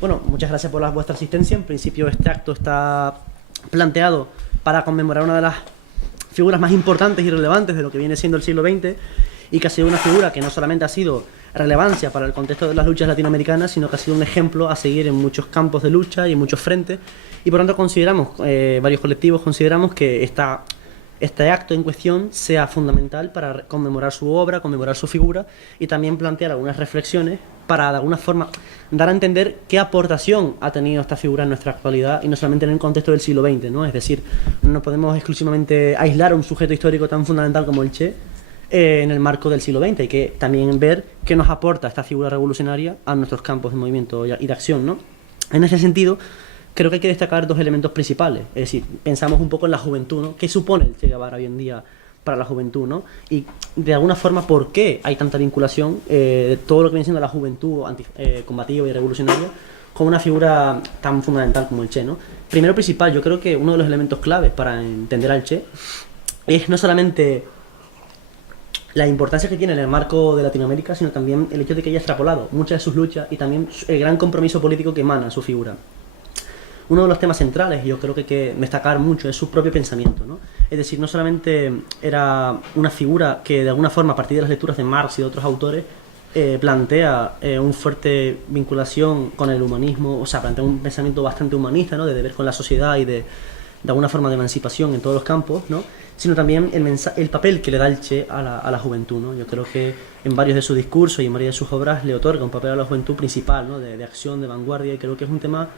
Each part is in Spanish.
Bueno, muchas gracias por vuestra asistencia. En principio este acto está planteado para conmemorar una de las figuras más importantes y relevantes de lo que viene siendo el siglo XX y que ha sido una figura que no solamente ha sido relevancia para el contexto de las luchas latinoamericanas, sino que ha sido un ejemplo a seguir en muchos campos de lucha y en muchos frentes. Y por lo tanto consideramos, varios colectivos consideramos que este acto en cuestión sea fundamental para conmemorar su obra, conmemorar su figura y también plantear algunas reflexiones para de alguna forma dar a entender qué aportación ha tenido esta figura en nuestra actualidad y no solamente en el contexto del siglo XX, ¿no? Es decir, no podemos exclusivamente aislar a un sujeto histórico tan fundamental como el Che en el marco del siglo XX. Hay que también ver qué nos aporta esta figura revolucionaria a nuestros campos de movimiento y de acción, ¿no? En ese sentido, creo que hay que destacar dos elementos principales. Es decir, pensamos un poco en la juventud, ¿no? ¿Qué supone el Che Guevara hoy en día para la juventud, ¿no? Y de alguna forma, ¿por qué hay tanta vinculación de todo lo que viene siendo la juventud combativa y revolucionaria con una figura tan fundamental como el Che, ¿no? Primero principal, yo creo que uno de los elementos claves para entender al Che es no solamente la importancia que tiene en el marco de Latinoamérica, sino también el hecho de que haya extrapolado muchas de sus luchas y también el gran compromiso político que emana su figura. Uno de los temas centrales, yo creo que hay que destacar mucho, es su propio pensamiento, ¿no? Es decir, no solamente era una figura que de alguna forma, a partir de las lecturas de Marx y de otros autores, plantea una fuerte vinculación con el humanismo, o sea, plantea un pensamiento bastante humanista, ¿no? De deber con la sociedad y de alguna forma de emancipación en todos los campos, ¿no? Sino también el papel que le da el Che a la juventud, ¿no? Yo creo que en varios de sus discursos y en varias de sus obras le otorga un papel a la juventud principal, ¿no? De acción, de vanguardia, y creo que es un tema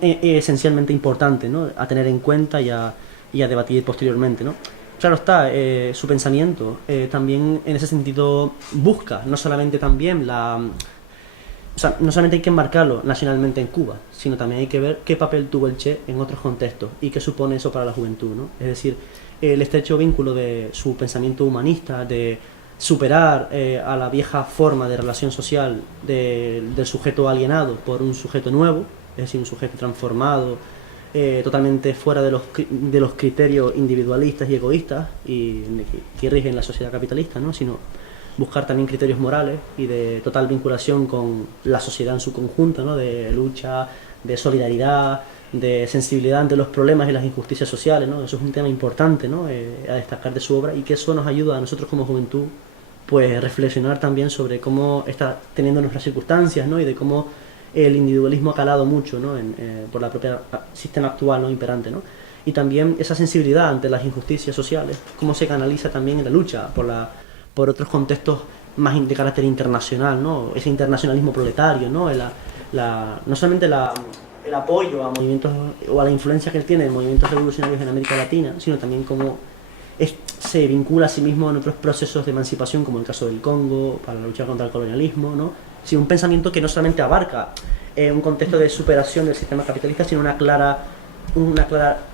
esencialmente importante, ¿no? A tener en cuenta y a debatir posteriormente, ¿no? Claro está, su pensamiento también en ese sentido busca no solamente también o sea, no solamente hay que enmarcarlo nacionalmente en Cuba, sino también hay que ver qué papel tuvo el Che en otros contextos y qué supone eso para la juventud, ¿no? Es decir, el estrecho vínculo de su pensamiento humanista, de superar a la vieja forma de relación social del sujeto alienado por un sujeto nuevo, es decir, un sujeto transformado, totalmente fuera de los criterios individualistas y egoístas que rigen la sociedad capitalista, ¿no? Sino buscar también criterios morales y de total vinculación con la sociedad en su conjunto, ¿no? De lucha, de solidaridad, de sensibilidad ante los problemas y las injusticias sociales, ¿no? Eso es un tema importante, ¿no? A destacar de su obra, y que eso nos ayuda a nosotros como juventud pues reflexionar también sobre cómo está teniendo nuestras circunstancias, ¿no? Y de cómo el individualismo ha calado mucho, ¿no? Por la propia sistema actual, ¿no? Imperante, ¿no? Y también esa sensibilidad ante las injusticias sociales, cómo se canaliza también en la lucha por otros contextos más de carácter internacional, ¿no? Ese internacionalismo proletario, ¿no? No solamente el apoyo a movimientos o a la influencia que él tiene en movimientos revolucionarios en América Latina, sino también cómo se vincula a sí mismo en otros procesos de emancipación, como el caso del Congo, para luchar contra el colonialismo, ¿no? Sí, un pensamiento que no solamente abarca un contexto de superación del sistema capitalista, sino una clara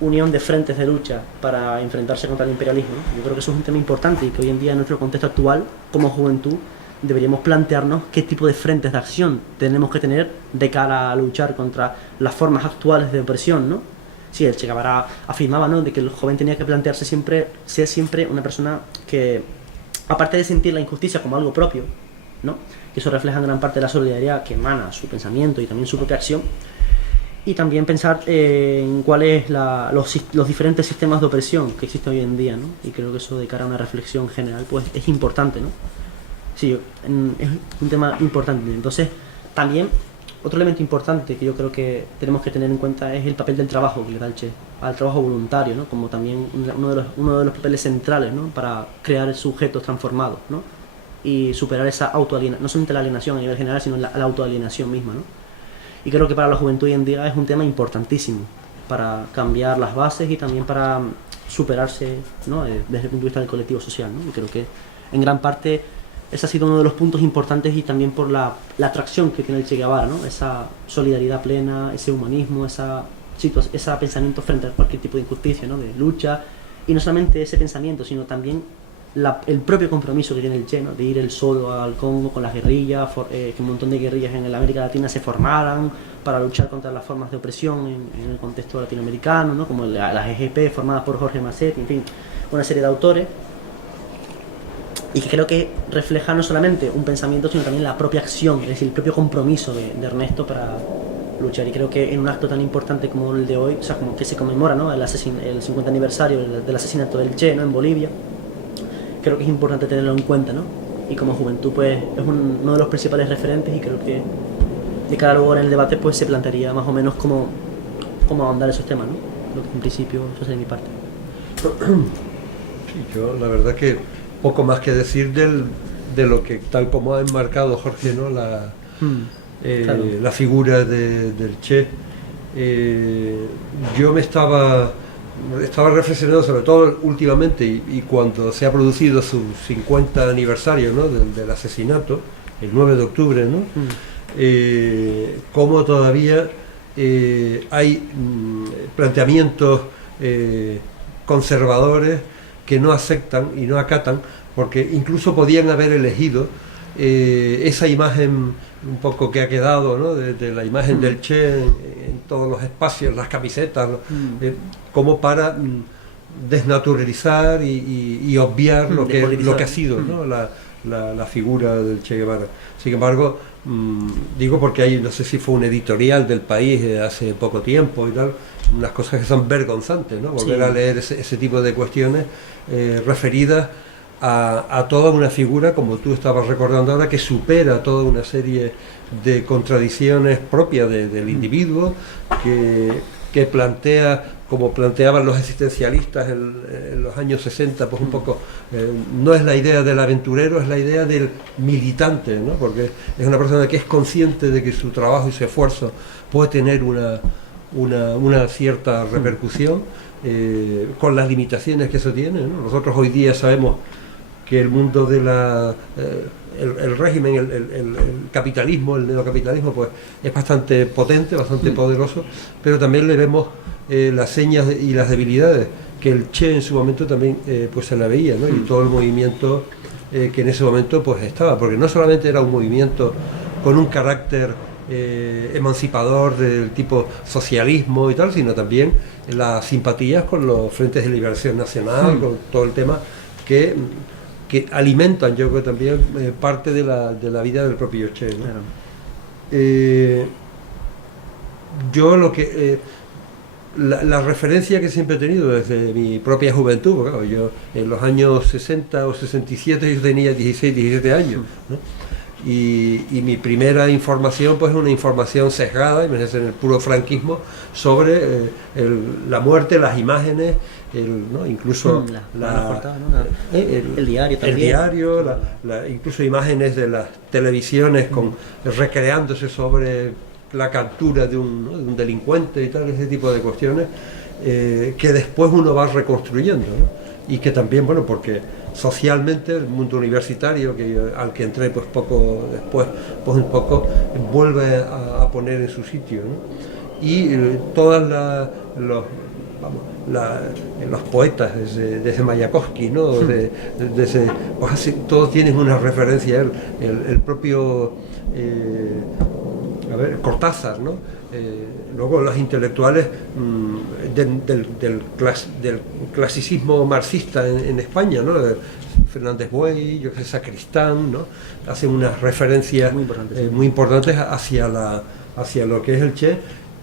unión de frentes de lucha para enfrentarse contra el imperialismo, ¿no? Yo creo que eso es un tema importante y que hoy en día en nuestro contexto actual, como juventud, deberíamos plantearnos qué tipo de frentes de acción tenemos que tener de cara a luchar contra las formas actuales de opresión, ¿no? Sí, el Che Guevara afirmaba, ¿no?, de que el joven tenía que plantearse ser siempre una persona que, aparte de sentir la injusticia como algo propio, ¿no?, que eso refleja en gran parte la solidaridad que emana su pensamiento y también su propia acción, y también pensar en cuáles los diferentes sistemas de opresión que existen hoy en día, ¿no? Y creo que eso, de cara a una reflexión general, pues es importante, ¿no? Sí, es un tema importante. Entonces, también otro elemento importante que yo creo que tenemos que tener en cuenta es el papel del trabajo que le da el Che, al trabajo voluntario, ¿no? Como también uno de los papeles centrales, ¿no?, para crear sujetos transformados, ¿no?, y superar esa autoalienación, no solamente la alienación a nivel general, sino la autoalienación misma, ¿no? Y creo que para la juventud hoy en día es un tema importantísimo para cambiar las bases y también para superarse, ¿no?, desde el punto de vista del colectivo social, ¿no? Y creo que en gran parte ese ha sido uno de los puntos importantes, y también por la atracción que tiene el Che Guevara, ¿no? Esa solidaridad plena, ese humanismo, ese pensamiento frente a cualquier tipo de injusticia, ¿no?, de lucha, y no solamente ese pensamiento, sino también el propio compromiso que tiene el Che, ¿no?, de ir él solo al Congo con las guerrillas, que un montón de guerrillas en la América Latina se formaran para luchar contra las formas de opresión en el contexto latinoamericano, ¿no?, como las EGP formadas por Jorge Massetti, en fin, una serie de autores, y que creo que refleja no solamente un pensamiento, sino también la propia acción, es decir, el propio compromiso de Ernesto luchar. Y creo que en un acto tan importante como el de hoy, o sea, como que se conmemora, ¿no?, el 50 aniversario del asesinato del Che, ¿no?, en Bolivia, creo que es importante tenerlo en cuenta, ¿no? Y como juventud, pues, es uno de los principales referentes, y creo que de cara luego en el debate, pues, se plantearía más o menos cómo ahondar esos temas, ¿no? Lo que en principio, eso sería mi parte. Sí, yo la verdad que poco más que decir de lo que, tal como ha enmarcado Jorge, ¿no?, Claro. la figura del Che. Yo me estaba reflexionando sobre todo últimamente y cuando se ha producido su 50 aniversario, ¿no?, del asesinato, el 9 de octubre, ¿no? Cómo todavía hay planteamientos conservadores que no aceptan y no acatan, porque incluso podían haber elegido esa imagen un poco que ha quedado, ¿no?, de la imagen del Che en todos los espacios, las camisetas, como para desnaturalizar y obviar lo que ha sido, ¿no?, la figura del Che Guevara. Sin embargo, digo porque hay, no sé si fue un editorial del País hace poco tiempo y tal, unas cosas que son vergonzantes, ¿no? Volver a leer ese tipo de cuestiones referidas a toda una figura, como tú estabas recordando ahora, que supera toda una serie de contradicciones propias del individuo, que plantea, como planteaban los existencialistas en los años 60, pues un poco, no es la idea del aventurero, es la idea del militante, ¿no? Porque es una persona que es consciente de que su trabajo y su esfuerzo puede tener una cierta repercusión, con las limitaciones que eso tiene, ¿no? Nosotros hoy día sabemos que el mundo de el régimen, el capitalismo, el neocapitalismo, pues es bastante potente, bastante poderoso, pero también le vemos las señas y las debilidades que el Che en su momento también pues se la veía, ¿no? Y todo el movimiento que en ese momento pues estaba, porque no solamente era un movimiento con un carácter emancipador del tipo socialismo y tal, sino también las simpatías con los frentes de liberación nacional, con todo el tema que alimentan, yo creo, también parte de la vida del propio Che, ¿no? Claro. Yo lo que la referencia que siempre he tenido desde mi propia juventud, porque, claro, yo en los años 60 o 67 yo tenía 16, 17 años, ¿no? Y mi primera información pues es una información sesgada, imagínense, en el puro franquismo, sobre la muerte, las imágenes, ¿no? Incluso el diario también. El diario, incluso imágenes de las televisiones recreándose sobre la captura de un delincuente y tal, ese tipo de cuestiones que después uno va reconstruyendo, ¿no? Y que también, bueno, porque socialmente el mundo universitario al que entré pues poco después, pues un poco vuelve a poner en su sitio, ¿no? Y todas los poetas desde Mayakovsky, ¿no? Pues así, todos tienen una referencia a él, el propio Cortázar, ¿no? Luego los intelectuales del clasicismo marxista en España, ¿no? Fernández Buey, yo que sé, Sacristán, ¿no? Hacen unas referencias muy importantes hacia lo que es el Che,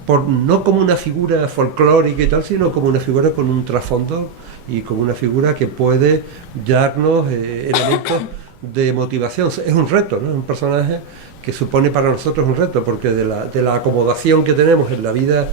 no como una figura folclórica y tal, sino como una figura con un trasfondo y como una figura que puede darnos elementos de motivación. Es un reto, ¿no? Es un personaje que supone para nosotros un reto, porque de la acomodación que tenemos en la vida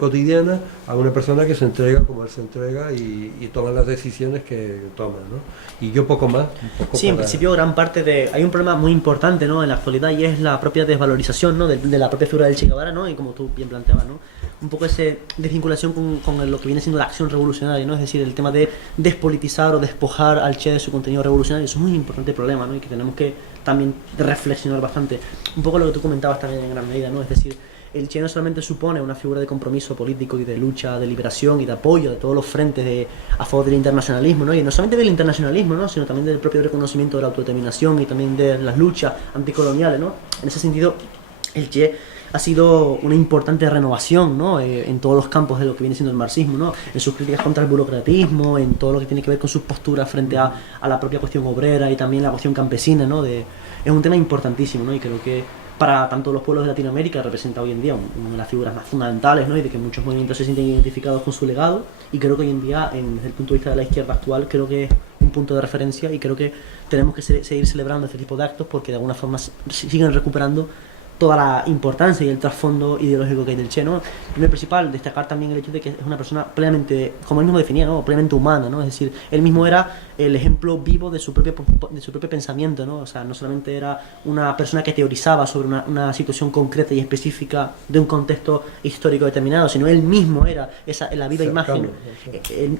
cotidiana a una persona que se entrega como él se entrega y toma las decisiones que toma, ¿no? Y yo poco más. Sí, en principio gran parte hay un problema muy importante, ¿no?, en la actualidad, y es la propia desvalorización, ¿no?, de la propia figura del Che Guevara, ¿no? Y como tú bien planteabas, ¿no?, un poco esa desvinculación con lo que viene siendo la acción revolucionaria, ¿no? Es decir, el tema de despolitizar o despojar al Che de su contenido revolucionario. Eso es un importante problema, ¿no?, y que tenemos que también reflexionar bastante. Un poco lo que tú comentabas también en gran medida, ¿no? Es decir, el Che no solamente supone una figura de compromiso político y de lucha, de liberación y de apoyo de todos los frentes a favor del internacionalismo, ¿no? Y no solamente del internacionalismo, ¿no?, sino también del propio reconocimiento de la autodeterminación y también de las luchas anticoloniales, ¿no? En ese sentido, el Che ha sido una importante renovación, ¿no?, en todos los campos de lo que viene siendo el marxismo, ¿no?, en sus críticas contra el burocratismo, en todo lo que tiene que ver con sus posturas frente a la propia cuestión obrera y también la cuestión campesina, ¿no? Es un tema importantísimo, ¿no? Y creo que para tanto los pueblos de Latinoamérica representa hoy en día una de las figuras más fundamentales, ¿no? Y de que muchos movimientos se sienten identificados con su legado, y creo que hoy en día, desde el punto de vista de la izquierda actual, creo que es un punto de referencia, y creo que tenemos que seguir celebrando este tipo de actos porque de alguna forma siguen recuperando toda la importancia y el trasfondo ideológico que hay del Che, ¿no? Primero principal, destacar también el hecho de que es una persona plenamente, como él mismo definía, ¿no? Plenamente humana, ¿no? Es decir, él mismo era el ejemplo vivo de su propio pensamiento, ¿no? O sea, no solamente era una persona que teorizaba sobre una situación concreta y específica de un contexto histórico determinado, sino él mismo era la viva imagen,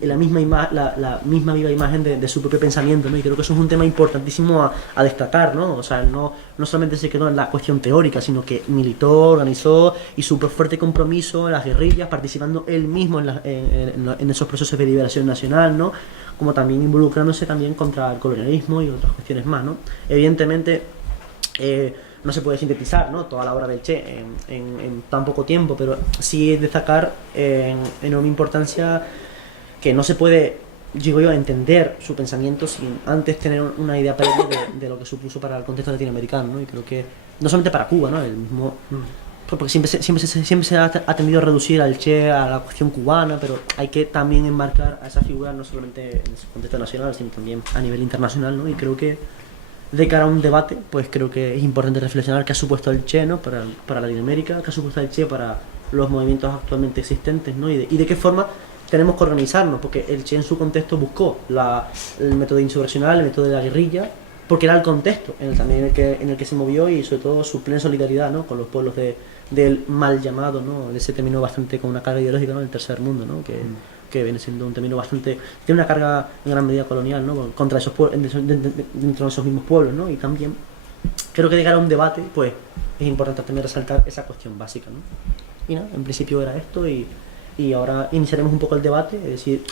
la misma viva imagen de su propio pensamiento, ¿no? Y creo que eso es un tema importantísimo a destacar, ¿no? O sea, no solamente se quedó en la cuestión teórica, sino que militó, organizó y su fuerte compromiso en las guerrillas, participando él mismo en esos procesos de liberación nacional, ¿no? Como también involucrándose también contra el colonialismo y otras cuestiones más, ¿no? Evidentemente no se puede sintetizar, ¿no?, toda la obra del Che en tan poco tiempo, pero sí destacar en enorme importancia que no se puede, digo yo, entender su pensamiento sin antes tener una idea previa de lo que supuso para el contexto latinoamericano, ¿no? Y creo que no solamente para Cuba, ¿no? El mismo, porque siempre se ha tendido a reducir al Che a la cuestión cubana, pero hay que también enmarcar a esa figura no solamente en su contexto nacional, sino también a nivel internacional, ¿no? Y creo que de cara a un debate, pues creo que es importante reflexionar qué ha supuesto el Che, ¿no?, para Latinoamérica, qué ha supuesto el Che para los movimientos actualmente existentes, ¿no? Y de qué forma tenemos que organizarnos, porque el Che en su contexto buscó el método insurreccional, el método de la guerrilla, porque era el contexto también en el que se movió, y sobre todo su plena solidaridad, ¿no?, con los pueblos del mal llamado, ¿no?, de ese término bastante con una carga ideológica, ¿no?, del tercer mundo, ¿no?, que viene siendo un término bastante, tiene una carga en gran medida colonial, ¿no?, contra esos dentro de esos mismos pueblos, ¿no? Y también creo que llegar a un debate, pues es importante también resaltar esa cuestión básica, ¿no? Y nada, en principio era esto, y ahora iniciaremos un poco el debate, es decir,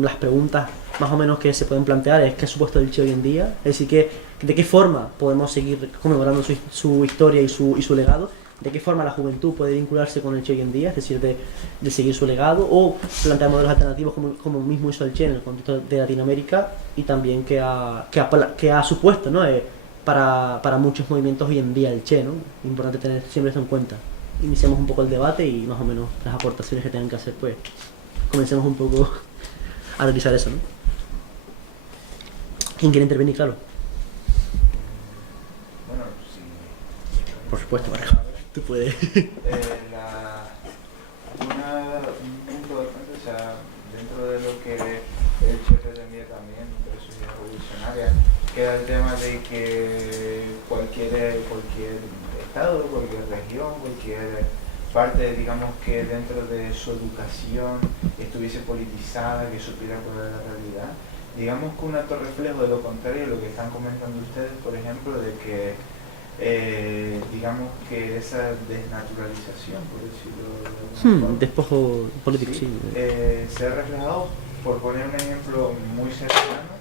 las preguntas más o menos que se pueden plantear es qué ha supuesto el Che hoy en día, es decir, de qué forma podemos seguir conmemorando su historia y su legado, de qué forma la juventud puede vincularse con el Che hoy en día, es decir, de seguir su legado, o plantear modelos alternativos como mismo hizo el Che en el contexto de Latinoamérica, y también qué ha supuesto, ¿no?, para muchos movimientos hoy en día el Che, ¿no? Importante tener siempre esto en cuenta. Iniciamos un poco el debate y más o menos las aportaciones que tengan que hacer, pues comencemos un poco a realizar eso, ¿no? ¿Quién quiere intervenir? Claro. Bueno, sí. Por supuesto, Marco. Tú puedes. Un punto bastante, o sea, dentro de lo que el Che pretendía también, entre sus ideas revolucionarias, queda el tema de que cualquier estado, cualquier región, cualquier parte, digamos, que dentro de su educación estuviese politizada, que supiera cuál era la realidad. Digamos que un alto reflejo de lo contrario, lo que están comentando ustedes, por ejemplo, de que digamos que esa desnaturalización, por decirlo de alguna forma, despojo político, sí. Se ha reflejado, por poner un ejemplo muy cercano,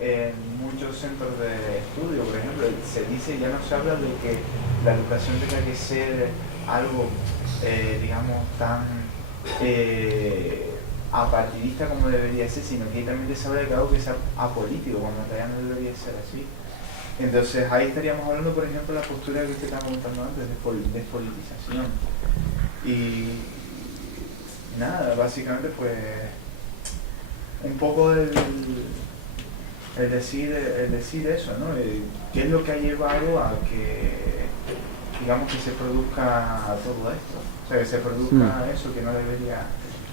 en muchos centros de estudio. Por ejemplo, se dice, ya no se habla de que la educación tenga que ser algo, digamos, tan apartidista como debería ser, sino que también se habla de que algo que sea apolítico, cuando todavía no debería ser así. Entonces ahí estaríamos hablando, por ejemplo, de la postura que usted estaba comentando antes, de despolitización. Y nada, básicamente pues un poco el decir eso, ¿no? ¿Qué es lo que ha llevado a que, digamos, que se produzca todo esto? O sea, que se produzca eso que no debería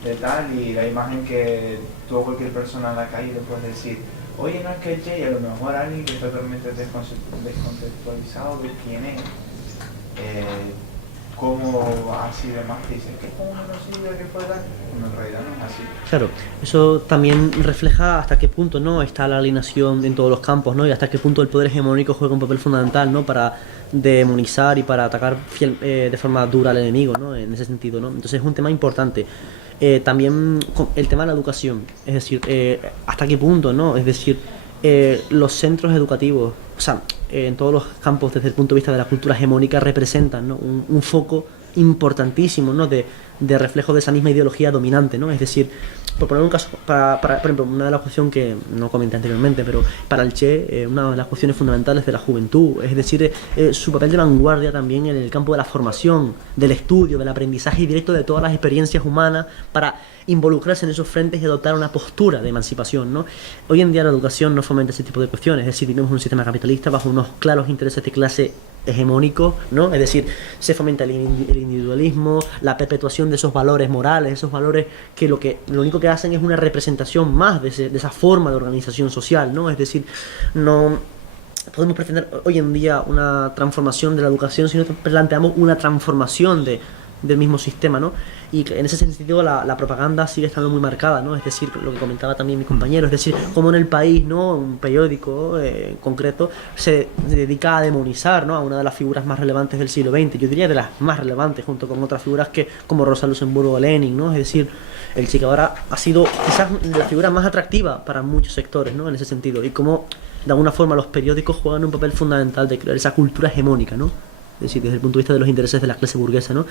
de tal, y la imagen que toda cualquier persona en la calle le puede decir, oye, no es que Che, y a lo mejor alguien que está totalmente descontextualizado de quién es, cómo así demás, te dicen que es como un genocidio que fue dar, en realidad no es así. Claro, eso también refleja hasta qué punto, ¿no?, está la alienación en todos los campos, ¿no?, y hasta qué punto el poder hegemónico juega un papel fundamental, ¿no?, para demonizar y para atacar de forma dura al enemigo, ¿no?, en ese sentido, ¿no? Entonces es un tema importante. También el tema de la educación, es decir, hasta qué punto, ¿no? Es decir, los centros educativos, o sea, en todos los campos desde el punto de vista de la cultura hegemónica representan, ¿no?, un foco importantísimos, ¿no? de reflejo de esa misma ideología dominante, ¿no? Es decir, por poner un caso, por ejemplo, una de las cuestiones que no comenté anteriormente, pero para el Che, una de las cuestiones fundamentales de la juventud, es decir, su papel de vanguardia también en el campo de la formación, del estudio, del aprendizaje directo de todas las experiencias humanas para involucrarse en esos frentes y adoptar una postura de emancipación, ¿no? Hoy en día la educación no fomenta ese tipo de cuestiones, es decir, vivimos un sistema capitalista bajo unos claros intereses de clase hegemónico, ¿no? Es decir, se fomenta el individualismo, la perpetuación de esos valores morales, esos valores que lo único que hacen es una representación más de esa forma de organización social, ¿no? Es decir, no podemos pretender hoy en día una transformación de la educación, sino que planteamos una transformación del mismo sistema, ¿no? Y en ese sentido la propaganda sigue estando muy marcada, ¿no? Es decir, lo que comentaba también mi compañero, es decir, como en el país, ¿no? Un periódico concreto se dedica a demonizar, ¿no? A una de las figuras más relevantes del siglo XX, yo diría de las más relevantes, junto con otras figuras como Rosa Luxemburgo o Lenin, ¿no? Es decir, el Che Guevara ha sido quizás la figura más atractiva para muchos sectores, ¿no? En ese sentido, y como de alguna forma los periódicos juegan un papel fundamental de crear esa cultura hegemónica, ¿no? Es decir, desde el punto de vista de los intereses de la clase burguesa, ¿no?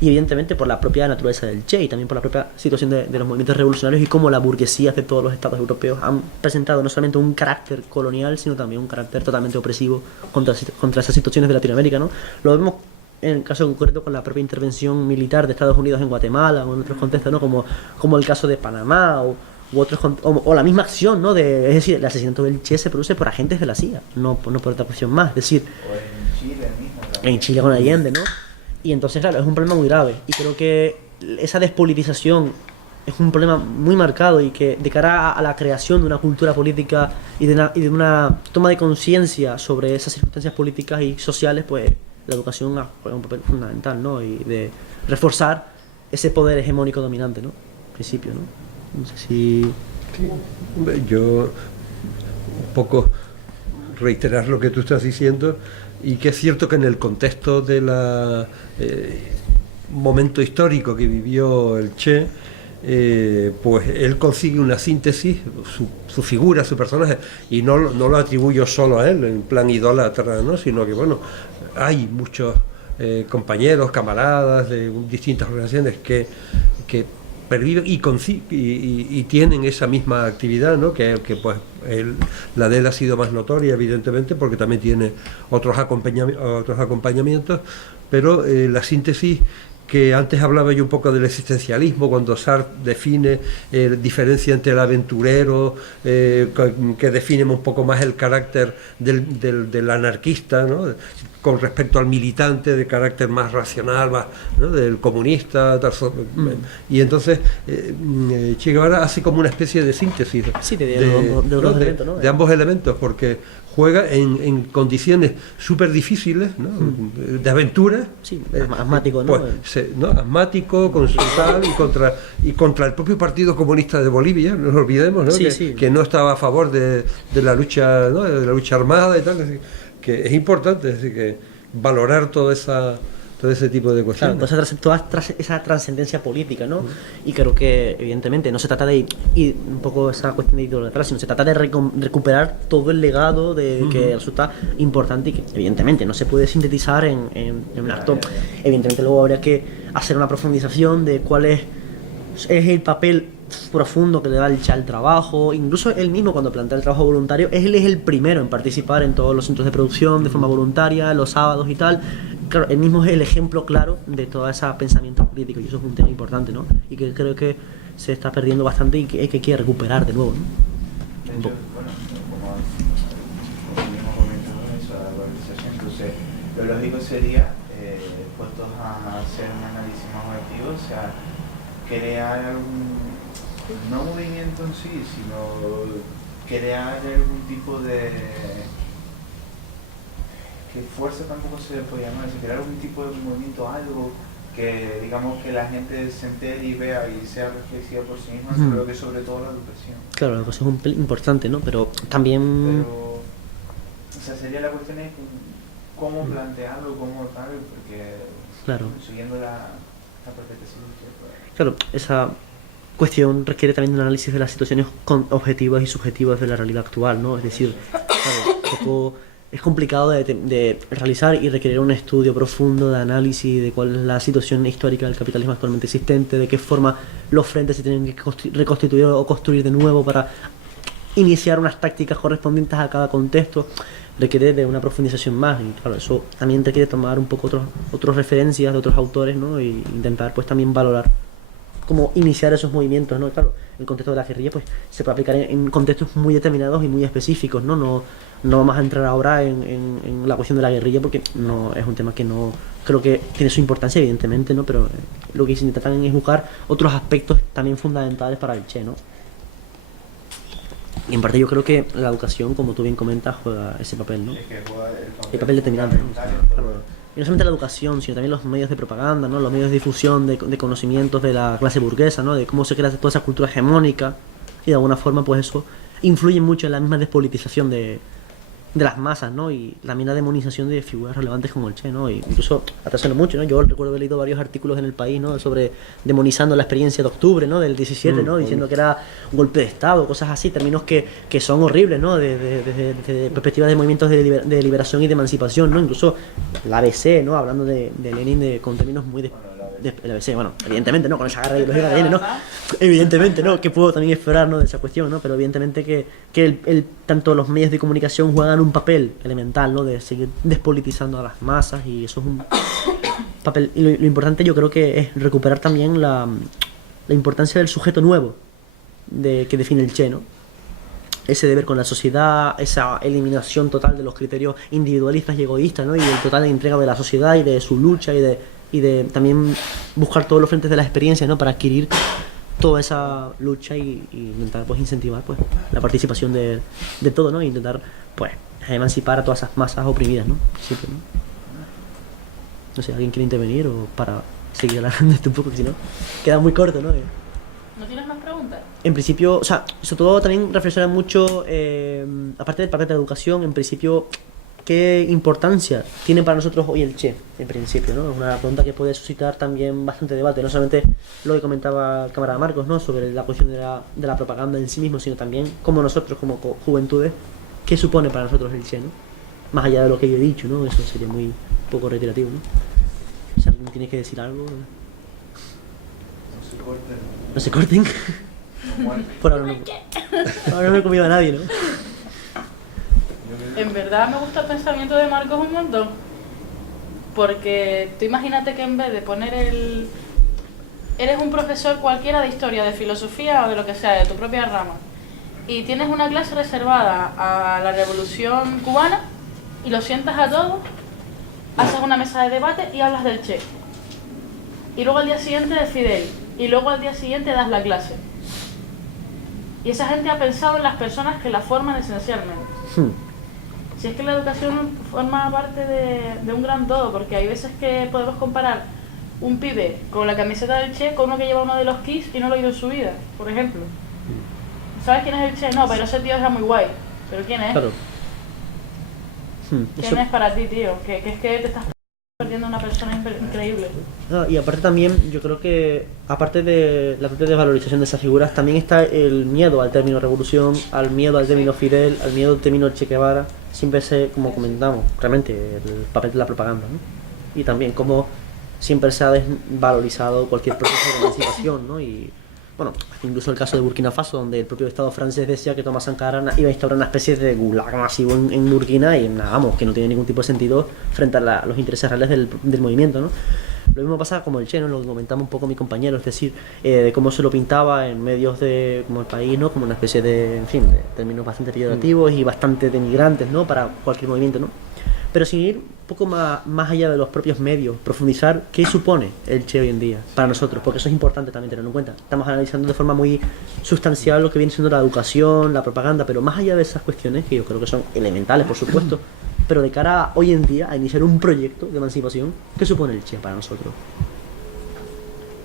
Y evidentemente por la propia naturaleza del Che y también por la propia situación de los movimientos revolucionarios y cómo las burguesías de todos los estados europeos han presentado no solamente un carácter colonial, sino también un carácter totalmente opresivo contra esas situaciones de Latinoamérica, ¿no? Lo vemos en el caso concreto con la propia intervención militar de Estados Unidos en Guatemala o en otros contextos, ¿no? Como el caso de Panamá o la misma acción, ¿no? Es decir, el asesinato del Che se produce por agentes de la CIA, no por otra cuestión más. Es decir, O en Chile mismo. en Chile con Allende, ¿no? Y entonces, claro, es un problema muy grave. Y creo que esa despolitización es un problema muy marcado y que de cara a la creación de una cultura política y de una toma de conciencia sobre esas circunstancias políticas y sociales, pues la educación juega un papel fundamental, ¿no? Y de reforzar ese poder hegemónico dominante, ¿no? En principio, ¿no? No sé si... Sí. Yo un poco reiterar lo que tú estás diciendo, y que es cierto que en el contexto de la momento histórico que vivió el Che, pues él consigue una síntesis, su figura, su personaje, y no lo atribuyo solo a él en plan idólatra, ¿no? Sino que bueno, hay muchos compañeros, camaradas de distintas organizaciones que perviven y tienen esa misma actividad, ¿no? Que pues la de él ha sido más notoria, evidentemente, porque también tiene otros acompañamientos, pero la síntesis que antes hablaba yo un poco del existencialismo, cuando Sartre define diferencia entre el aventurero, que define un poco más el carácter del anarquista, ¿no? Con respecto al militante de carácter más racional, más, ¿no? Del comunista, y entonces Che Guevara hace como una especie de síntesis de ambos elementos, porque juega en condiciones súper difíciles, ¿no? De aventura, sí, asmático, ¿no? Pues, asmático, con su tal, y contra el propio Partido Comunista de Bolivia, no nos olvidemos, ¿no? Sí, que no estaba a favor de la lucha, ¿no? De la lucha armada y tal, que es importante, es decir, que valorar todo ese tipo de cuestiones. Claro, toda esa trascendencia política, ¿no? Y creo que, evidentemente, no se trata de ir un poco esa cuestión de idolatrar, sino se trata de recuperar todo el legado que resulta importante y que, evidentemente, no se puede sintetizar en un acto. Evidentemente, luego habría que hacer una profundización de cuál es el papel profundo que le da el Che al trabajo. Incluso él mismo, cuando plantea el trabajo voluntario, él es el primero en participar en todos los centros de producción de forma voluntaria, los sábados y tal. Claro, él mismo es el ejemplo claro de todo ese pensamiento político, y eso es un tema importante, ¿no? Y que creo que se está perdiendo bastante y que hay que recuperar de nuevo, ¿no? De hecho, bueno, como mismo comentado eso, la globalización, entonces lo lógico sería, puestos a hacer un análisis más objetivo, o sea, crear algún, no movimiento en sí, sino crear algún tipo de... que fuerza tampoco se le puede llamar, es decir, crear algún tipo de movimiento, algo que digamos que la gente se entere y vea y sea reflexiva por sí misma, creo que sobre todo la educación. Claro, la educación es un pelín importante, ¿no? Pero también... Pero, o sea, sería la cuestión de cómo plantearlo, cómo tal, porque claro, siguiendo la perfección. Claro, esa cuestión requiere también un análisis de las situaciones objetivas y subjetivas de la realidad actual, ¿no? Es decir, claro, un poco es complicado de realizar y requiere un estudio profundo de análisis de cuál es la situación histórica del capitalismo actualmente existente, de qué forma los frentes se tienen que reconstituir o construir de nuevo para iniciar unas tácticas correspondientes a cada contexto. Requiere de una profundización más, y claro, eso también requiere tomar un poco otras referencias de otros autores, ¿no? Y intentar pues también valorar cómo iniciar esos movimientos, ¿no? Claro, el contexto de la guerrilla pues se puede aplicar en contextos muy determinados y muy específicos, ¿no? No vamos a entrar ahora en la cuestión de la guerrilla porque no es un tema que no creo que tiene su importancia, evidentemente, ¿no? Pero lo que se intenta también es buscar otros aspectos también fundamentales para el Che, ¿no? Y en parte yo creo que la educación, como tú bien comentas, juega ese papel, ¿no? Es que juega El papel determinante, ¿no? fundamental en todo. Claro. Y no solamente la educación, sino también los medios de propaganda, ¿no? Los medios de difusión de conocimientos de la clase burguesa, ¿no? De cómo se crea toda esa cultura hegemónica. Y de alguna forma, pues eso influye mucho en la misma despolitización de las masas, ¿no? Y también la demonización de figuras relevantes como el Che, ¿no? Y incluso, atrasando mucho, ¿no? Yo recuerdo haber leído varios artículos en El País, ¿no? Sobre demonizando la experiencia de octubre, ¿no? Del 17, ¿no? Diciendo que era un golpe de Estado, cosas así, términos que son horribles, ¿no? Desde perspectivas de movimientos de liberación y de emancipación, ¿no? Incluso la ABC, ¿no? Hablando de Lenin con términos muy el ABC, bueno, evidentemente, ¿no? Con esa garra ideológica que tiene, ¿no? Evidentemente, ¿no? Que puedo también esperar, ¿no? De esa cuestión, ¿no? Pero evidentemente que tanto los medios de comunicación juegan un papel elemental, ¿no? De seguir despolitizando a las masas, y eso es un papel. Y lo importante yo creo que es recuperar también la importancia del sujeto nuevo que define el Che, ¿no? Ese deber con la sociedad, esa eliminación total de los criterios individualistas y egoístas, ¿no? Y el total entrega de la sociedad y de su lucha y de también buscar todos los frentes de la experiencia, ¿no? Para adquirir toda esa lucha y intentar pues incentivar pues la participación de todo, ¿no? E intentar pues emancipar a todas esas masas oprimidas, ¿no? Siempre, ¿no? No sé, ¿alguien quiere intervenir o para seguir hablando esto un poco? Que si no, queda muy corto, ¿no? ¿No tienes más preguntas? En principio, o sea, sobre todo también reflexionar mucho, aparte del papel de la educación, en principio, ¿qué importancia tiene para nosotros hoy el Che? En principio, ¿no? Es una pregunta que puede suscitar también bastante debate, no solamente lo que comentaba el camarada Marcos, ¿no? Sobre la cuestión de la propaganda en sí mismo, sino también como nosotros, como juventudes, ¿qué supone para nosotros el Che, ¿no? Más allá de lo que yo he dicho, ¿no? Eso sería muy poco reiterativo, ¿no? Si alguien tiene que decir algo... No se corten. Por ahora no me he comido a nadie, ¿no? En verdad me gusta el pensamiento de Marcos un montón. Porque tú imagínate que en vez de poner eres un profesor cualquiera de historia, de filosofía o de lo que sea, de tu propia rama, y tienes una clase reservada a la Revolución Cubana y lo sientas a todos, haces una mesa de debate y hablas del Che. Y luego al día siguiente de Fidel. Y luego al día siguiente das la clase. Y esa gente ha pensado en las personas que la forman esencialmente. Si es que la educación forma parte de un gran todo, porque hay veces que podemos comparar un pibe con la camiseta del Che con uno que lleva uno de los Kiss y no lo ha oído en su vida, por ejemplo. ¿Sabes quién es el Che? No, pero ese tío era muy guay. ¿Pero quién es? Claro. ¿Quién es para ti, tío? Que es que te estás perdiendo una persona increíble. No, y aparte también, yo creo que, aparte de la propia desvalorización de esas figuras, también está el miedo al término revolución, al miedo al término Fidel, al miedo al término Che Guevara. Siempre como comentamos, realmente el papel de la propaganda, ¿no? Y también como siempre se ha desvalorizado cualquier proceso de emancipación, ¿no? Y bueno, incluso el caso de Burkina Faso, donde el propio Estado francés decía que Thomas Sankara iba a instaurar una especie de gulag masivo en Burkina, y nada, vamos, que no tiene ningún tipo de sentido frente a los intereses reales del movimiento, ¿no? Lo mismo pasa como el Che, ¿no? Lo que comentaba un poco mi compañero, es decir, de cómo se lo pintaba en medios como El País, ¿no? Como una especie de, en fin, de términos bastante peyorativos y bastante denigrantes, ¿no? Para cualquier movimiento, ¿no? Pero sin ir un poco más allá de los propios medios, profundizar qué supone el Che hoy en día para nosotros, porque eso es importante también tenerlo en cuenta. Estamos analizando de forma muy sustancial lo que viene siendo la educación, la propaganda, pero más allá de esas cuestiones, que yo creo que son elementales, por supuesto, pero de cara a hoy en día a iniciar un proyecto de emancipación, ¿qué supone el Che para nosotros?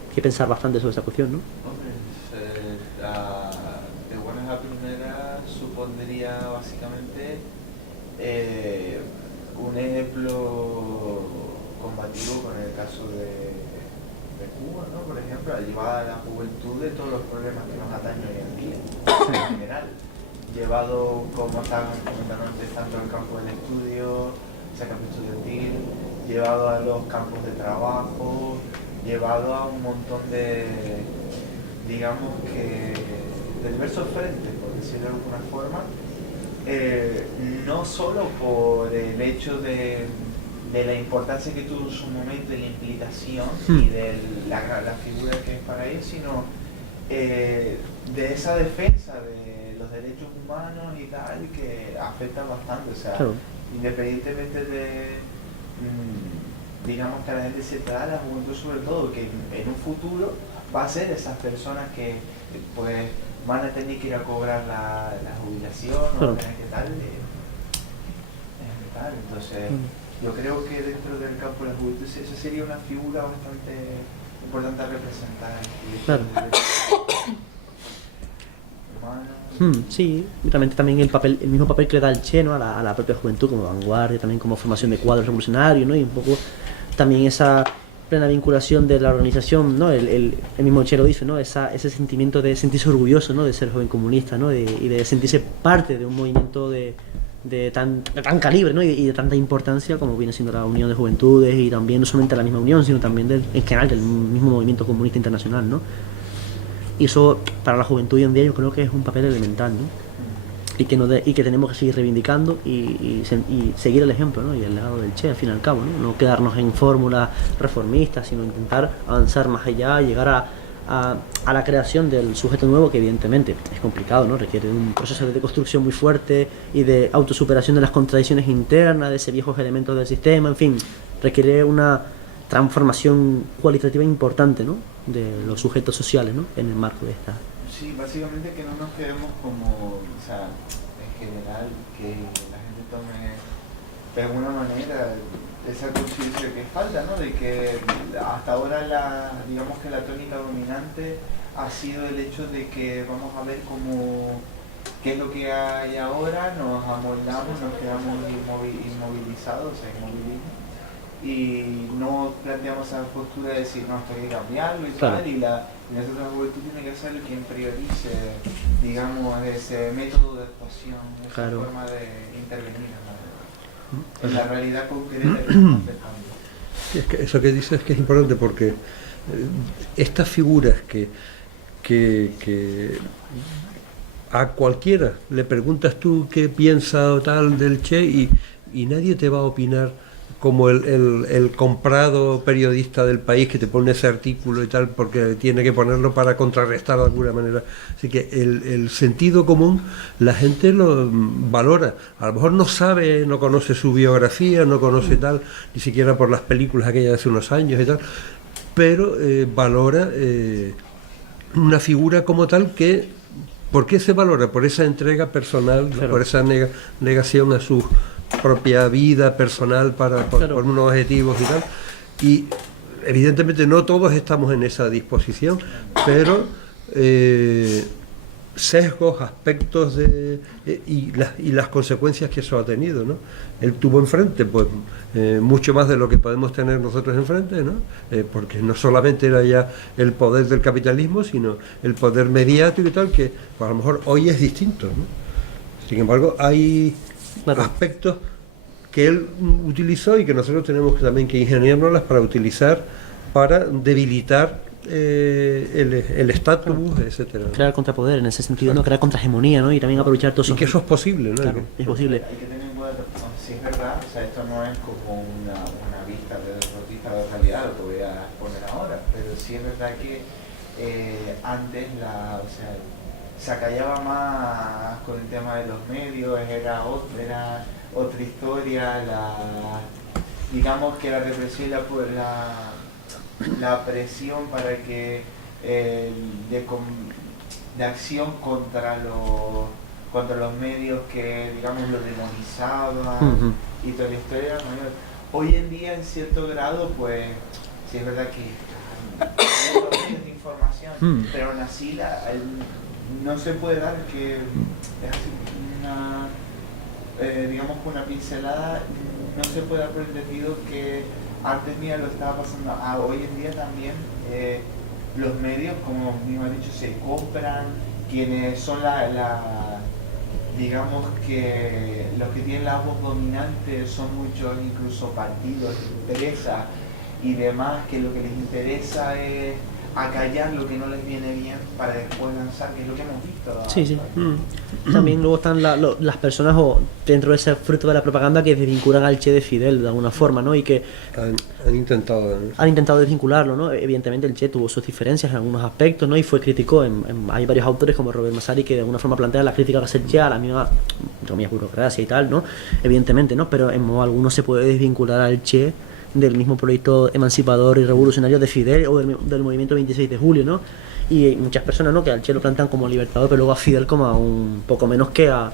Hay que pensar bastante sobre esa cuestión, ¿no? Hombre, de buenas a primeras supondría básicamente un ejemplo combativo con el caso de Cuba, ¿no? Por ejemplo, al llevar a la juventud de todos los problemas que nos atañen hoy en día, en general. llevado, como estaban comentando antes, tanto al campo del estudio, o sea, campo estudiantil, llevado a los campos de trabajo, llevado a un montón de, digamos que, de diversos frentes, por decirlo de alguna forma, no solo por el hecho de la importancia que tuvo en su momento y la implicación y de la figura que es para él, sino de esa defensa de los derechos humanos y tal, que afecta bastante, o sea, claro, independientemente de, digamos, que a la gente se te da, la juventud sobre todo, que en un futuro va a ser esas personas que pues van a tener que ir a cobrar la jubilación, claro, o van a tener que tal, entonces yo creo que dentro del campo de la juventud esa sería una figura bastante importante a representar. Claro. Sí, realmente también el mismo papel que le da el Che, ¿no? a la propia juventud como vanguardia, también como formación de cuadros revolucionarios, ¿no? Y un poco también esa plena vinculación de la organización, ¿no? El mismo Che lo dice, ¿no? Ese sentimiento de sentirse orgulloso, ¿no? De ser joven comunista, ¿no? Y de sentirse parte de un movimiento de tan calibre, ¿no? Y de tanta importancia como viene siendo la Unión de Juventudes, y también no solamente la misma unión, sino también en general del mismo movimiento comunista internacional, ¿no? Y eso para la juventud hoy en día yo creo que es un papel elemental, ¿no? Y que tenemos que seguir reivindicando y seguir el ejemplo, ¿no? Y el legado del Che, al fin y al cabo, ¿no? No quedarnos en fórmulas reformistas, sino intentar avanzar más allá, llegar a la creación del sujeto nuevo, que evidentemente es complicado, ¿no? Requiere de un proceso de deconstrucción muy fuerte y de autosuperación de las contradicciones internas, de esos viejos elementos del sistema, en fin, requiere una transformación cualitativa importante, ¿no? De los sujetos sociales, ¿no? En el marco de esta. Sí, básicamente que no nos quedemos como, o sea, en general, que la gente tome de alguna manera esa conciencia que falta, ¿no? De que hasta ahora digamos que la tónica dominante ha sido el hecho de que vamos a ver cómo qué es lo que hay ahora, nos amoldamos, nos quedamos inmovilizados, o sea, inmovilismo, y no planteamos esa postura de decir, no, esto hay que cambiarlo y claro, tal, y nosotros la juventud tiene que ser quien priorice, digamos, ese método de actuación, esa claro, forma de intervenir en la realidad concreta que estamos afectando. Es que eso que dices es que es importante, porque estas figuras que a cualquiera le preguntas tú qué piensa o tal del Che y nadie te va a opinar como el comprado periodista del País que te pone ese artículo y tal, porque tiene que ponerlo para contrarrestar de alguna manera. Así que el sentido común la gente lo valora. A lo mejor no sabe, no conoce su biografía, no conoce tal, ni siquiera por las películas aquellas de hace unos años y tal, pero valora una figura como tal que... ¿Por qué se valora? Por esa entrega personal, claro, por esa negación a su propia vida personal por unos objetivos y tal. Y evidentemente no todos estamos en esa disposición, pero sesgos, aspectos y las consecuencias que eso ha tenido, ¿no? Él tuvo enfrente pues mucho más de lo que podemos tener nosotros enfrente, ¿no? Porque no solamente era ya el poder del capitalismo, sino el poder mediático y tal, que pues, a lo mejor hoy es distinto, ¿no? Sin embargo, hay aspectos que él utilizó y que nosotros tenemos también que ingeniárnoslas para utilizar, para debilitar el estatus, etcétera, ¿no? Crear contrapoder en ese sentido, ¿no? Crear contrahegemonía, ¿no? Y también aprovechar todo eso. Y que eso es posible, ¿no? Claro, es posible. Hay que tener en cuenta, si es verdad, o sea, esto no es como una vista de derrotista de realidad, lo que voy a poner ahora, pero sí es verdad que antes se acallaba más con el tema de los medios, era otra historia, digamos que la represión y la presión para que de acción contra los medios que, digamos, lo demonizaban y toda la historia, ¿no? Hoy en día, en cierto grado, pues sí es verdad que hay medios de información, pero aún así no se puede dar que es así digamos con una pincelada, no se puede dar por entendido que antes lo estaba pasando hoy en día también. Los medios, como mismo he dicho, se compran, quienes son digamos que los que tienen la voz dominante son muchos incluso partidos, empresas y demás, que lo que les interesa es acallar lo que no les viene bien para después lanzar, que es lo que hemos visto. Sí. También luego están las personas o dentro de ese fruto de la propaganda que desvinculan al Che de Fidel de alguna forma, ¿no? Y que Han intentado desvincularlo, ¿no? Evidentemente el Che tuvo sus diferencias en algunos aspectos, ¿no? Y fue criticó, hay varios autores como Robert Massari que de alguna forma plantean la crítica que hace el Che a la misma, entre comillas, burocracia y tal, ¿no? Evidentemente, ¿no? Pero en modo alguno se puede desvincular al Che del mismo proyecto emancipador y revolucionario de Fidel o del movimiento 26 de julio, ¿no? Y hay muchas personas, ¿no?, que al Che lo plantean como libertador, pero luego a Fidel como a un poco menos que a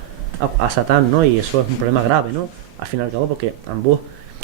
Satán, ¿no? Y eso es un problema grave, ¿no? Al fin y al cabo, porque ambos,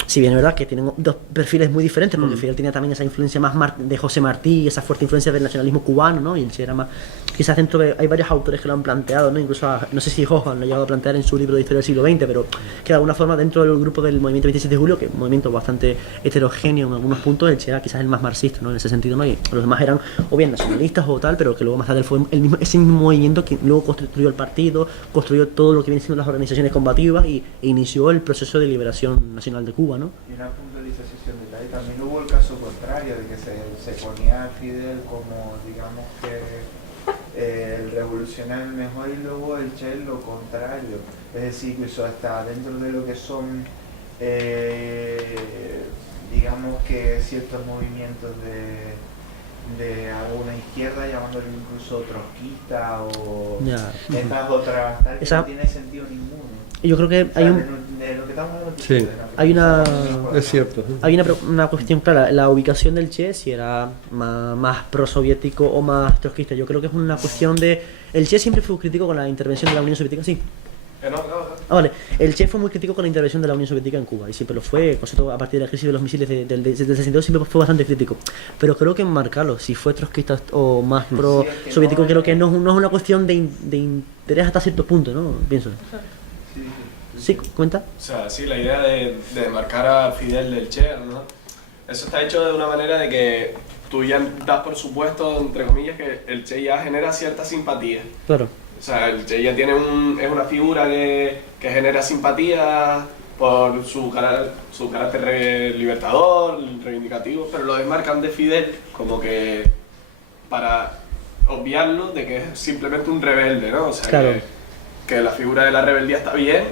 si bien es verdad que tienen dos perfiles muy diferentes, porque Fidel tenía también esa influencia más de José Martí, esa fuerte influencia del nacionalismo cubano, ¿no? Y el Che era más... Quizás dentro de... Hay varios autores que lo han planteado, ¿no? Incluso, no sé si Hoffman lo ha llegado a plantear en su libro de Historia del siglo XX, pero que de alguna forma dentro del grupo del movimiento 27 de julio, que es un movimiento bastante heterogéneo en algunos puntos, el Che era quizás el más marxista, ¿no? En ese sentido, ¿no? Y los demás eran o bien nacionalistas o tal, pero que luego más tarde fue ese mismo movimiento que luego construyó el partido, construyó todo lo que viene siendo las organizaciones combativas e inició el proceso de liberación nacional de Cuba, ¿no? Y una puntualización de ahí, también hubo el caso contrario, de que se ponía a Fidel como, digamos que el revolucionario mejor, y luego el Che lo contrario, es decir, incluso hasta dentro de lo que son digamos que ciertos movimientos de alguna izquierda, llamándolo incluso trotskista o estas otras tal, que no tiene sentido ninguno. Yo creo que hay es cierto. Hay una cuestión clara, la ubicación del Che, si era más prosoviético o más trotskista. Yo creo que es una cuestión de... El Che siempre fue crítico con la intervención de la Unión Soviética, sí. Vale. El Che fue muy crítico con la intervención de la Unión Soviética en Cuba y siempre lo fue, a partir de la crisis de los misiles del 62 siempre fue bastante crítico. Pero creo que enmarcarlo, si fue trotskista o más pro-soviético, creo que no es una cuestión de interés hasta cierto punto, ¿no? Pienso. Sí, cuenta. O sea, sí, la idea de marcar a Fidel del Che, ¿no? Eso está hecho de una manera de que tú ya das por supuesto, entre comillas, que el Che ya genera cierta simpatía. Claro. O sea, el Che ya tiene es una figura que genera simpatía por su carácter libertador, reivindicativo, pero lo desmarcan de Fidel como que para obviarlo de que es simplemente un rebelde, ¿no? O sea, claro, que la figura de la rebeldía está bien,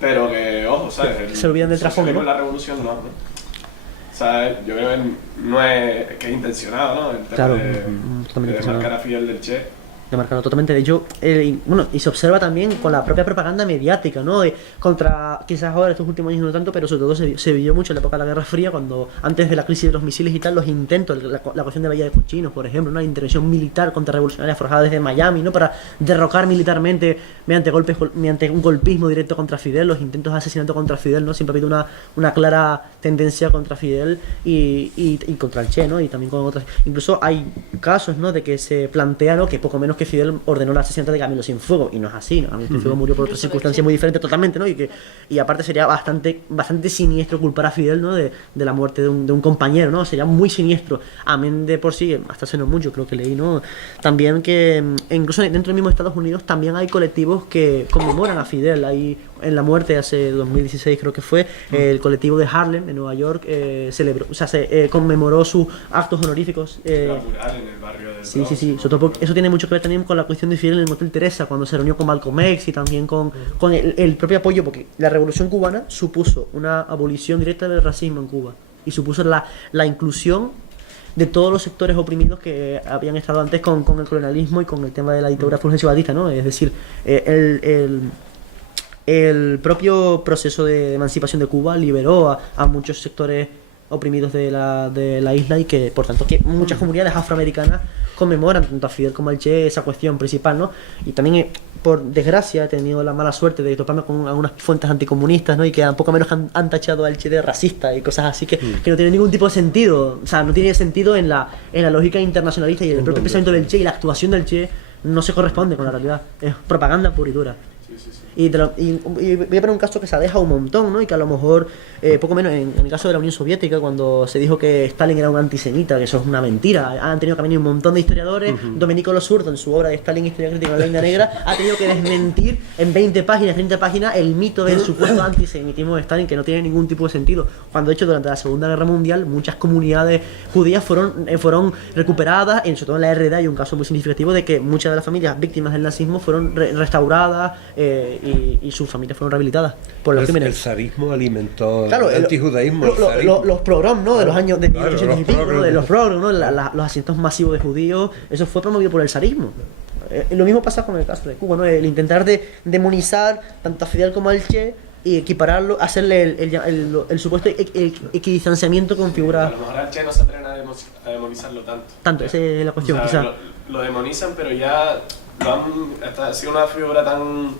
pero que, ojo, ¿sabes? Se olvidan del trasfondo, ¿no? La revolución no. O sea, yo creo que no es que es intencionado, ¿no? El tema claro, de desmarcar a Fidel del Che. De marcarlo totalmente. De hecho, y se observa también con la propia propaganda mediática, ¿no? Contra, quizás ahora estos últimos años no tanto, pero sobre todo se vivió mucho en la época de la Guerra Fría, cuando antes de la crisis de los misiles y tal, los intentos, la cuestión de Bahía de Cochinos, por ejemplo, una intervención militar contrarrevolucionaria forjada desde Miami, ¿no? Para derrocar militarmente mediante un golpismo directo contra Fidel, los intentos de asesinato contra Fidel, ¿no? Siempre ha habido una clara tendencia contra Fidel y contra el Che, ¿no? Y también con otras. Incluso hay casos, ¿no? De que se plantea, ¿no? Que poco menos que Fidel ordenó el asesinato de Camilo Cienfuegos, y no es así, ¿no? Camilo Cienfuegos murió por otras circunstancias muy diferentes totalmente, ¿no? Y aparte sería bastante siniestro culpar a Fidel, ¿no? De la muerte de un compañero, ¿no? Sería muy siniestro. Amén de por sí, hasta hace no mucho creo que leí, ¿no? También que incluso dentro del mismo Estados Unidos también hay colectivos que conmemoran a Fidel. Hay en la muerte hace 2016 creo que fue, el colectivo de Harlem en Nueva York celebró, o sea, conmemoró sus actos honoríficos. La mural en el barrio del sí, sobre todo porque eso tiene mucho que ver también con la cuestión de Fidel en el Hotel Teresa, cuando se reunió con Malcolm X y también con el propio apoyo, porque la Revolución Cubana supuso una abolición directa del racismo en Cuba y supuso la inclusión de todos los sectores oprimidos que habían estado antes con el colonialismo y con el tema de la dictadura Fulgencio Batista, ¿no? Es decir, el propio proceso de emancipación de Cuba liberó a muchos sectores oprimidos de la isla, y que por tanto que muchas comunidades afroamericanas conmemoran tanto a Fidel como al Che esa cuestión principal, ¿no? Y también por desgracia he tenido la mala suerte de toparme con algunas fuentes anticomunistas, ¿no? Y que poco menos han tachado al Che de racista y cosas así que no tiene ningún tipo de sentido, o sea, no tiene sentido en la lógica internacionalista, y el propio pensamiento del Che y la actuación del Che no se corresponde con la realidad, es propaganda pura y dura. Sí, sí, sí. Y voy a poner un caso que se aleja un montón, ¿no? Y que a lo mejor, poco menos en el caso de la Unión Soviética, cuando se dijo que Stalin era un antisemita, que eso es una mentira. Han tenido que venir un montón de historiadores. Domenico Lo Surdo, en su obra de Stalin, Historia Crítica de la Leyenda Negra, ha tenido que desmentir en 20 páginas, 30 páginas, el mito del supuesto antisemitismo de Stalin, que no tiene ningún tipo de sentido. Cuando, de hecho, durante la Segunda Guerra Mundial, muchas comunidades judías fueron recuperadas, sobre todo en la RDA hay un caso muy significativo de que muchas de las familias víctimas del nazismo fueron restauradas, y sus familias fueron rehabilitadas por los crímenes. El zarismo alimentó Claro, el antijudaísmo. El zarismo. los pogroms, ¿no? De los años de Claro, 1800 y los pico, ¿no? pogroms. De los pogroms, ¿no? Los asesinatos masivos de judíos, eso fue promovido por el zarismo. Lo mismo pasa con el caso de Cuba, ¿no? El intentar demonizar tanto a Fidel como al Che y equipararlo, hacerle el supuesto equidistanciamiento con A figuras. lo mejor al Che no se atreven a demonizarlo tanto. Tanto, esa es la cuestión, O sea, quizás. lo demonizan, pero ya ha sido una figura tan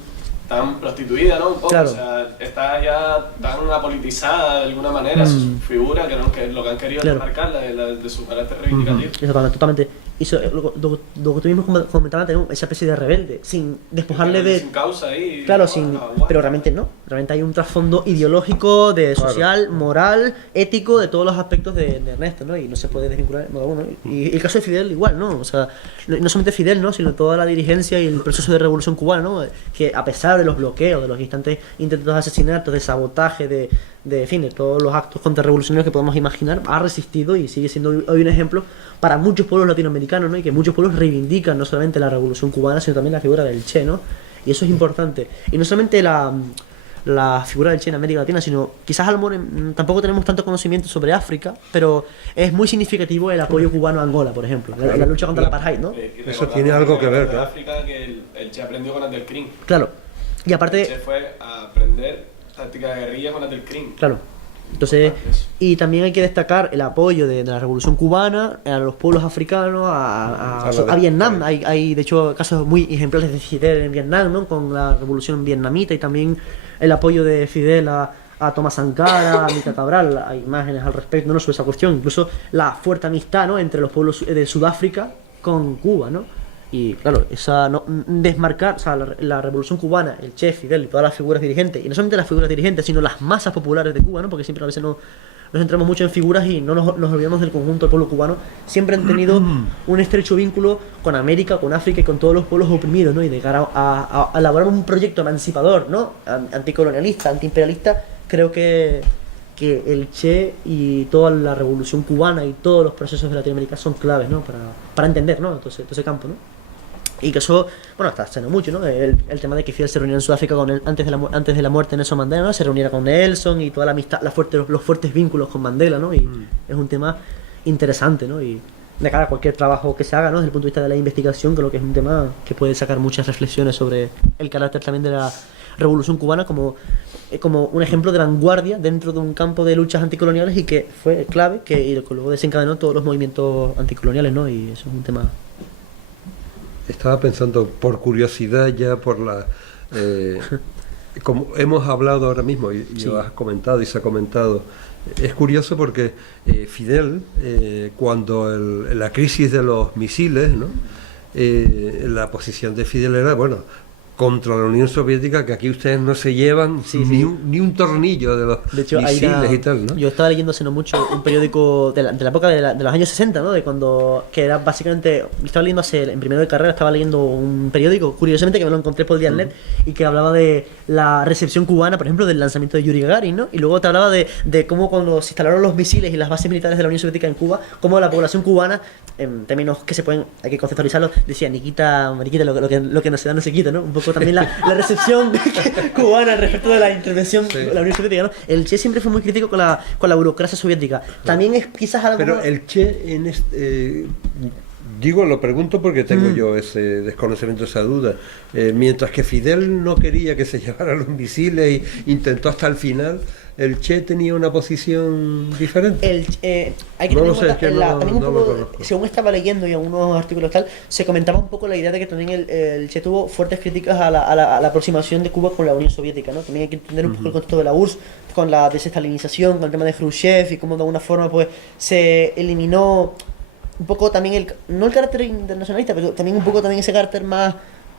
prostituida, ¿no? Un poco, Claro. o sea, está ya tan apolitizada de alguna manera su figura que lo que han querido Claro. es marcarla de su carácter reivindicativo. Exactamente, totalmente. Y lo que tú mismo comentabas, tener esa especie de rebelde, sin despojarle de. Sin causa ahí. Claro, guau. pero realmente no. Realmente hay un trasfondo ideológico, social, moral, ético, de todos los aspectos de Ernesto, ¿no? Y no se puede desvincular de modo alguno. Y el caso de Fidel igual, ¿no? O sea, no solamente Fidel, ¿no? Sino toda la dirigencia y el proceso de revolución cubana, ¿no? Que a pesar de los bloqueos, de los instantes intentos de asesinatos, de sabotaje, en fin, de todos los actos contrarrevolucionarios que podemos imaginar, ha resistido y sigue siendo hoy un ejemplo para muchos pueblos latinoamericanos, ¿no? Y que muchos pueblos reivindican no solamente la revolución cubana, sino también la figura del Che, ¿no? Y eso es importante. Y no solamente la figura del Che en América Latina, sino quizás a lo mejor tampoco tenemos tanto conocimiento sobre África, pero es muy significativo el apoyo cubano a Angola, por ejemplo, la lucha contra el apartheid, ¿no? Y Eso recordando tiene algo que ver, de ¿no? África, que el Che aprendió con Abdelkrim. Claro. Y El aparte, Che fue a aprender táctica de guerrilla con Abdelkrim. claro. Entonces, y también hay que destacar el apoyo de la Revolución Cubana a los pueblos africanos, a Vietnam. Hay, de hecho, casos muy ejemplares de Fidel en Vietnam, ¿no? Con la Revolución vietnamita, y también el apoyo de Fidel a Thomas Sankara, a Mica Cabral. Hay imágenes al respecto, ¿no? Sobre esa cuestión. Incluso la fuerte amistad, ¿no? Entre los pueblos de Sudáfrica con Cuba, ¿no? Y claro, desmarcar, o sea, la revolución cubana, el Che, Fidel y todas las figuras dirigentes, y no solamente las figuras dirigentes, sino las masas populares de Cuba, ¿no? Porque siempre a veces nos centramos mucho en figuras y no nos olvidamos del conjunto del pueblo cubano. Siempre han tenido un estrecho vínculo con América, con África y con todos los pueblos oprimidos, ¿no? Y de cara a elaborar un proyecto emancipador, ¿no? Anticolonialista, antiimperialista, creo que el Che y toda la revolución cubana y todos los procesos de Latinoamérica son claves, ¿no? Para entender, ¿no? Todo ese campo, ¿no? Y que eso, bueno, está haciendo mucho, ¿no? El tema de que Fidel se reuniera en Sudáfrica con él antes de la muerte de Nelson Mandela, ¿no? Se reuniera con Nelson y toda la amistad, los fuertes vínculos con Mandela, ¿no? Y es un tema interesante, ¿no? Y de cara a cualquier trabajo que se haga, ¿no? Desde el punto de vista de la investigación, creo que es un tema que puede sacar muchas reflexiones sobre el carácter también de la Revolución Cubana como un ejemplo de vanguardia dentro de un campo de luchas anticoloniales, y que fue clave, y que luego desencadenó todos los movimientos anticoloniales, ¿no? Y eso es un tema. Estaba pensando, por curiosidad ya, como hemos hablado ahora mismo y Sí. lo has comentado y se ha comentado, es curioso porque Fidel, cuando la crisis de los misiles, ¿no? La posición de Fidel era, bueno, contra la Unión Soviética, que aquí ustedes no se llevan Sí, ni sí. un tornillo de los De hecho, misiles y tal, ¿no? yo estaba leyendo hace no mucho un periódico de la época de los años 60, ¿no? De cuando, que era básicamente, estaba leyendo en primero de carrera, estaba leyendo un periódico, curiosamente, que me lo encontré por Dianet, y que hablaba de la recepción cubana, por ejemplo, del lanzamiento de Yuri Gagarin, ¿no? Y luego te hablaba de cómo cuando se instalaron los misiles y las bases militares de la Unión Soviética en Cuba, cómo la población cubana, en términos que hay que conceptualizarlos, decía, Niquita, mariquita, lo que no se da no se quita, ¿no? Un poco también la recepción cubana respecto de la intervención de la Unión Soviética, ¿no? El Che siempre fue muy crítico con la burocracia soviética. También es quizás algo. Pero el Che digo, lo pregunto porque tengo yo ese desconocimiento, esa duda. Mientras que Fidel no quería que se llevaran los misiles e intentó hasta el final, el Che tenía una posición diferente. Hay que No tener lo en sé, cuenta, es que también un no lo poco, conozco. según estaba leyendo y en algunos artículos tal, se comentaba un poco la idea de que también el Che tuvo fuertes críticas a la aproximación de Cuba con la Unión Soviética, ¿no? También hay que entender un poco el contexto de la URSS, con la desestalinización, con el tema de Khrushchev, y cómo de alguna forma pues se eliminó un poco también no el carácter internacionalista, pero también un poco también ese carácter más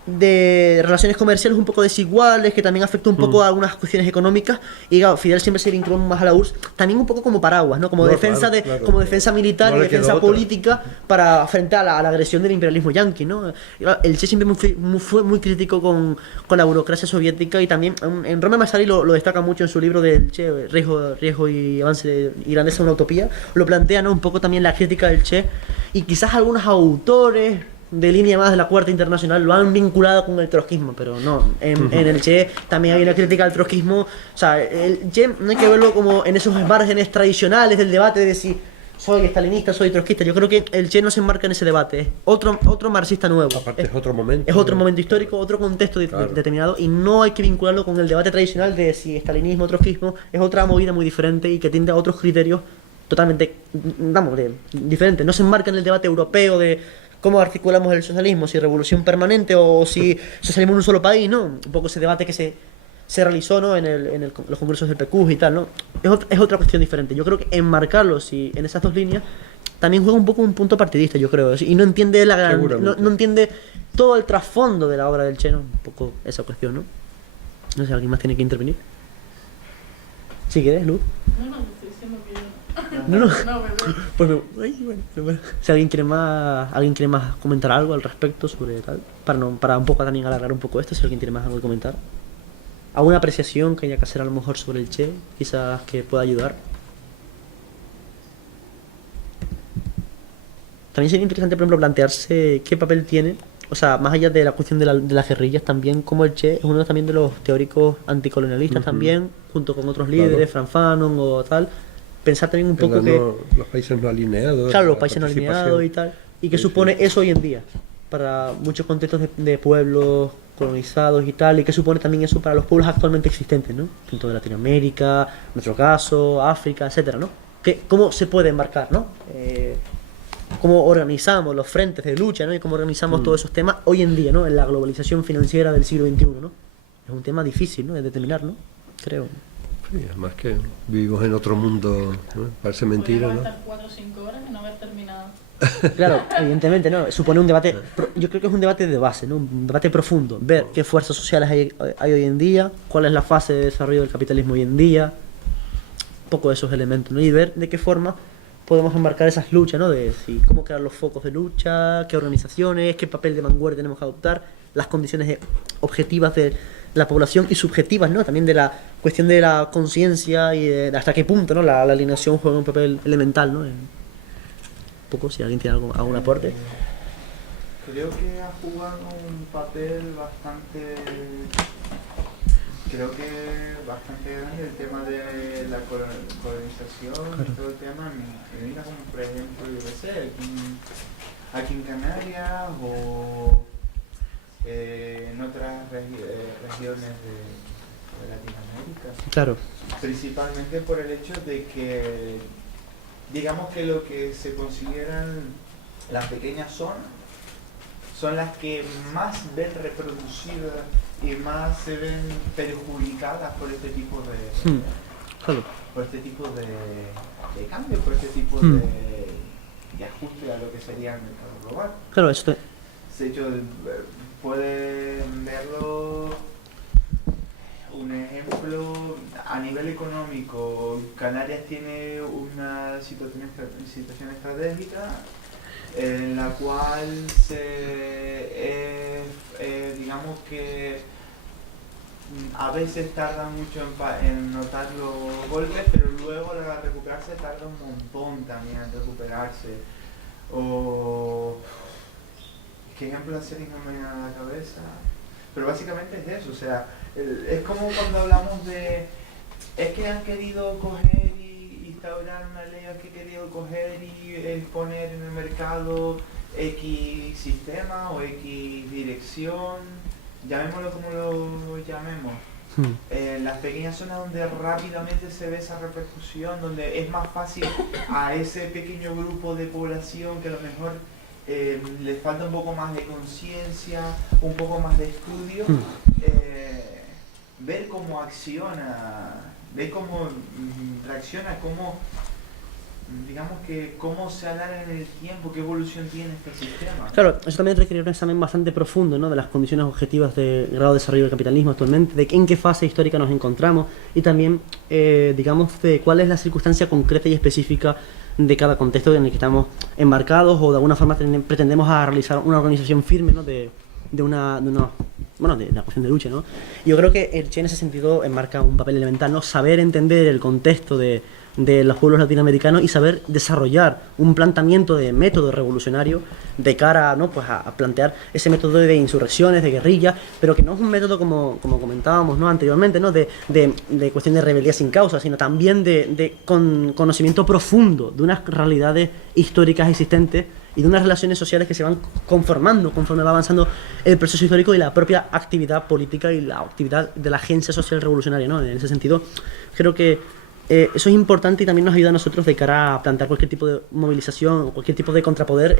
de relaciones comerciales un poco desiguales, que también afectó un poco a algunas cuestiones económicas, y claro, Fidel siempre se vinculó más a la URSS, también un poco como paraguas, ¿no? Como No, defensa claro, claro. como defensa militar No y le quedó defensa otra. política para frente a la agresión del imperialismo yanqui, ¿no? Y, claro, el Che siempre fue muy crítico con la burocracia soviética, y también en Roma Masari lo destaca mucho en su libro del Che, Riesgo y Avance y Grandeza de una Utopía, lo plantea, ¿no? Un poco también la crítica del Che, y quizás algunos autores de línea más de la Cuarta Internacional lo han vinculado con el trotskismo, pero no, en el Che también hay una crítica al trotskismo. O sea, el Che no hay que verlo como en esos márgenes tradicionales del debate de si soy estalinista, soy trotskista. Yo creo que el Che no se enmarca en ese debate, es otro marxista nuevo. Aparte es otro momento. Es otro momento histórico, otro contexto Claro. determinado, y no hay que vincularlo con el debate tradicional de si estalinismo o trotskismo. Es otra movida muy diferente y que tiende a otros criterios totalmente, vamos, diferentes. No se enmarca en el debate europeo de cómo articulamos el socialismo, si revolución permanente o si socialismo en un solo país, ¿no? Un poco ese debate que se realizó, ¿no? en los congresos del PQ y tal, ¿no? Es otra cuestión diferente. Yo creo que enmarcarlos en esas dos líneas también juega un poco un punto partidista, yo creo, y no entiende no entiende todo el trasfondo de la obra del Che, ¿no? Un poco esa cuestión, ¿no? No sé, ¿alguien más tiene que intervenir? Si quieres, Luz. No, no, estoy diciendo que yo No, no. no, ¿verdad? Pues bueno. Si alguien quiere más comentar algo al respecto sobre tal, para un poco también alargar un poco esto, si alguien tiene más algo que comentar. ¿Alguna apreciación que haya que hacer a lo mejor sobre el Che, quizás que pueda ayudar? También sería interesante, por ejemplo, plantearse qué papel tiene, o sea, más allá de la cuestión de las guerrillas, también como el Che es uno también de los teóricos anticolonialistas también, junto con otros líderes, Claro. Franz Fanon o tal. Pensar también un poco Los países no alineados. claro, los la países no participación. alineados y tal, y que Sí, supone sí. eso hoy en día para muchos contextos de pueblos colonizados y tal, y que supone también eso para los pueblos actualmente existentes, ¿no? Tanto de Latinoamérica, en nuestro caso, África, etcétera, ¿no? ¿Cómo se puede enmarcar, ¿no? Cómo organizamos los frentes de lucha, ¿no? Y cómo organizamos todos esos temas hoy en día, ¿no? En la globalización financiera del siglo XXI, ¿no? Es un tema difícil, ¿no? De determinar, ¿no? Creo. Sí, además que vivimos en otro mundo, ¿no? Parece mentira, Podríamos ¿no? estar 4 o 5 horas y no haber terminado. Claro, evidentemente, ¿no? Supone un debate, yo creo que es un debate de base, ¿no? Un debate profundo, ver qué fuerzas sociales hay hoy en día, cuál es la fase de desarrollo del capitalismo hoy en día, un poco de esos elementos, ¿no? Y ver de qué forma podemos enmarcar esas luchas, ¿no? De cómo crear los focos de lucha, qué organizaciones, qué papel de vanguardia tenemos que adoptar, las condiciones objetivas de la población y subjetivas, ¿no? También de la cuestión de la conciencia y de hasta qué punto, ¿no? La alineación juega un papel elemental, ¿no? Poco, si alguien tiene algún aporte. Creo que ha jugado un papel bastante grande el tema de la colonización y todo el tema en islas como por ejemplo, yo qué sé, aquí en Canarias o en otras regiones de Latinoamérica. Claro. Principalmente por el hecho de que, digamos que lo que se consideran las pequeñas zonas son las que más ven reproducidas y más se ven perjudicadas por este tipo de Claro. por este tipo de cambio, por este tipo de ajuste a lo que sería el mercado global. Claro, eso De hecho, pueden verlo un ejemplo a nivel económico. Canarias tiene una situación estratégica en la cual digamos que a veces tarda mucho en notar los golpes, pero luego al recuperarse tarda un montón también en recuperarse. O ¿qué ejemplo hacer y no me viene a la cabeza? Pero básicamente es eso, o sea, es como cuando hablamos de, es que han querido coger y instaurar una ley, han querido coger y poner en el mercado X sistema o X dirección, llamémoslo como lo llamemos. En las pequeñas zonas donde rápidamente se ve esa repercusión, donde es más fácil a ese pequeño grupo de población que a lo mejor les falta un poco más de conciencia, un poco más de estudio, ver cómo acciona, ver cómo reacciona, cómo digamos que cómo se alarga en el tiempo, qué evolución tiene este sistema. Claro, eso también requiere un examen bastante profundo, ¿no? De las condiciones objetivas de grado de desarrollo del capitalismo actualmente, de en qué fase histórica nos encontramos y también, digamos, de cuál es la circunstancia concreta y específica de cada contexto en el que estamos embarcados o de alguna forma pretendemos a realizar una organización firme, ¿no? de la cuestión de lucha, ¿no? Yo creo que el Che en ese sentido enmarca un papel elemental, ¿no? Saber entender el contexto de los pueblos latinoamericanos y saber desarrollar un planteamiento de método revolucionario de cara, ¿no? Pues a plantear ese método de insurrecciones, de guerrilla, pero que no es un método como comentábamos, ¿no? Anteriormente, ¿no? De cuestión de rebeldía sin causa, sino también con conocimiento profundo de unas realidades históricas existentes y de unas relaciones sociales que se van conformando conforme va avanzando el proceso histórico y la propia actividad política y la actividad de la agencia social revolucionaria, ¿no? En ese sentido, creo que eso es importante y también nos ayuda a nosotros de cara a plantear cualquier tipo de movilización o cualquier tipo de contrapoder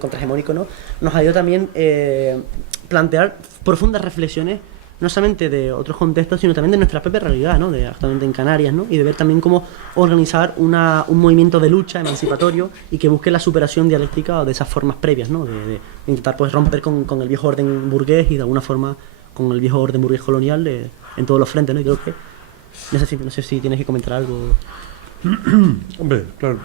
contrahegemónico, ¿no? Nos ayuda también plantear profundas reflexiones no solamente de otros contextos, sino también de nuestra propia realidad, ¿no? De actualmente en Canarias, ¿no? Y de ver también cómo organizar un movimiento de lucha emancipatorio y que busque la superación dialéctica de esas formas previas, ¿no? De intentar pues romper con el viejo orden burgués y de alguna forma con el viejo orden burgués colonial en todos los frentes, ¿no? Y creo que no sé si tienes que comentar algo. Hombre, claro,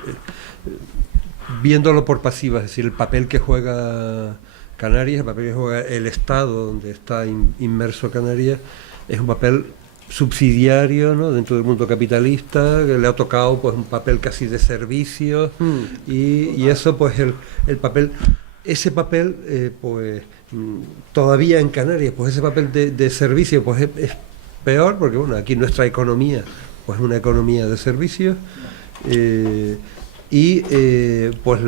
viéndolo por pasiva, es decir, el papel que juega Canarias, el papel que juega el Estado donde está inmerso Canarias, es un papel subsidiario, ¿no? Dentro del mundo capitalista, que le ha tocado pues un papel casi de servicio y eso pues ese papel pues todavía en Canarias, pues ese papel de servicio pues es peor, porque bueno, aquí nuestra economía pues es una economía de servicios pues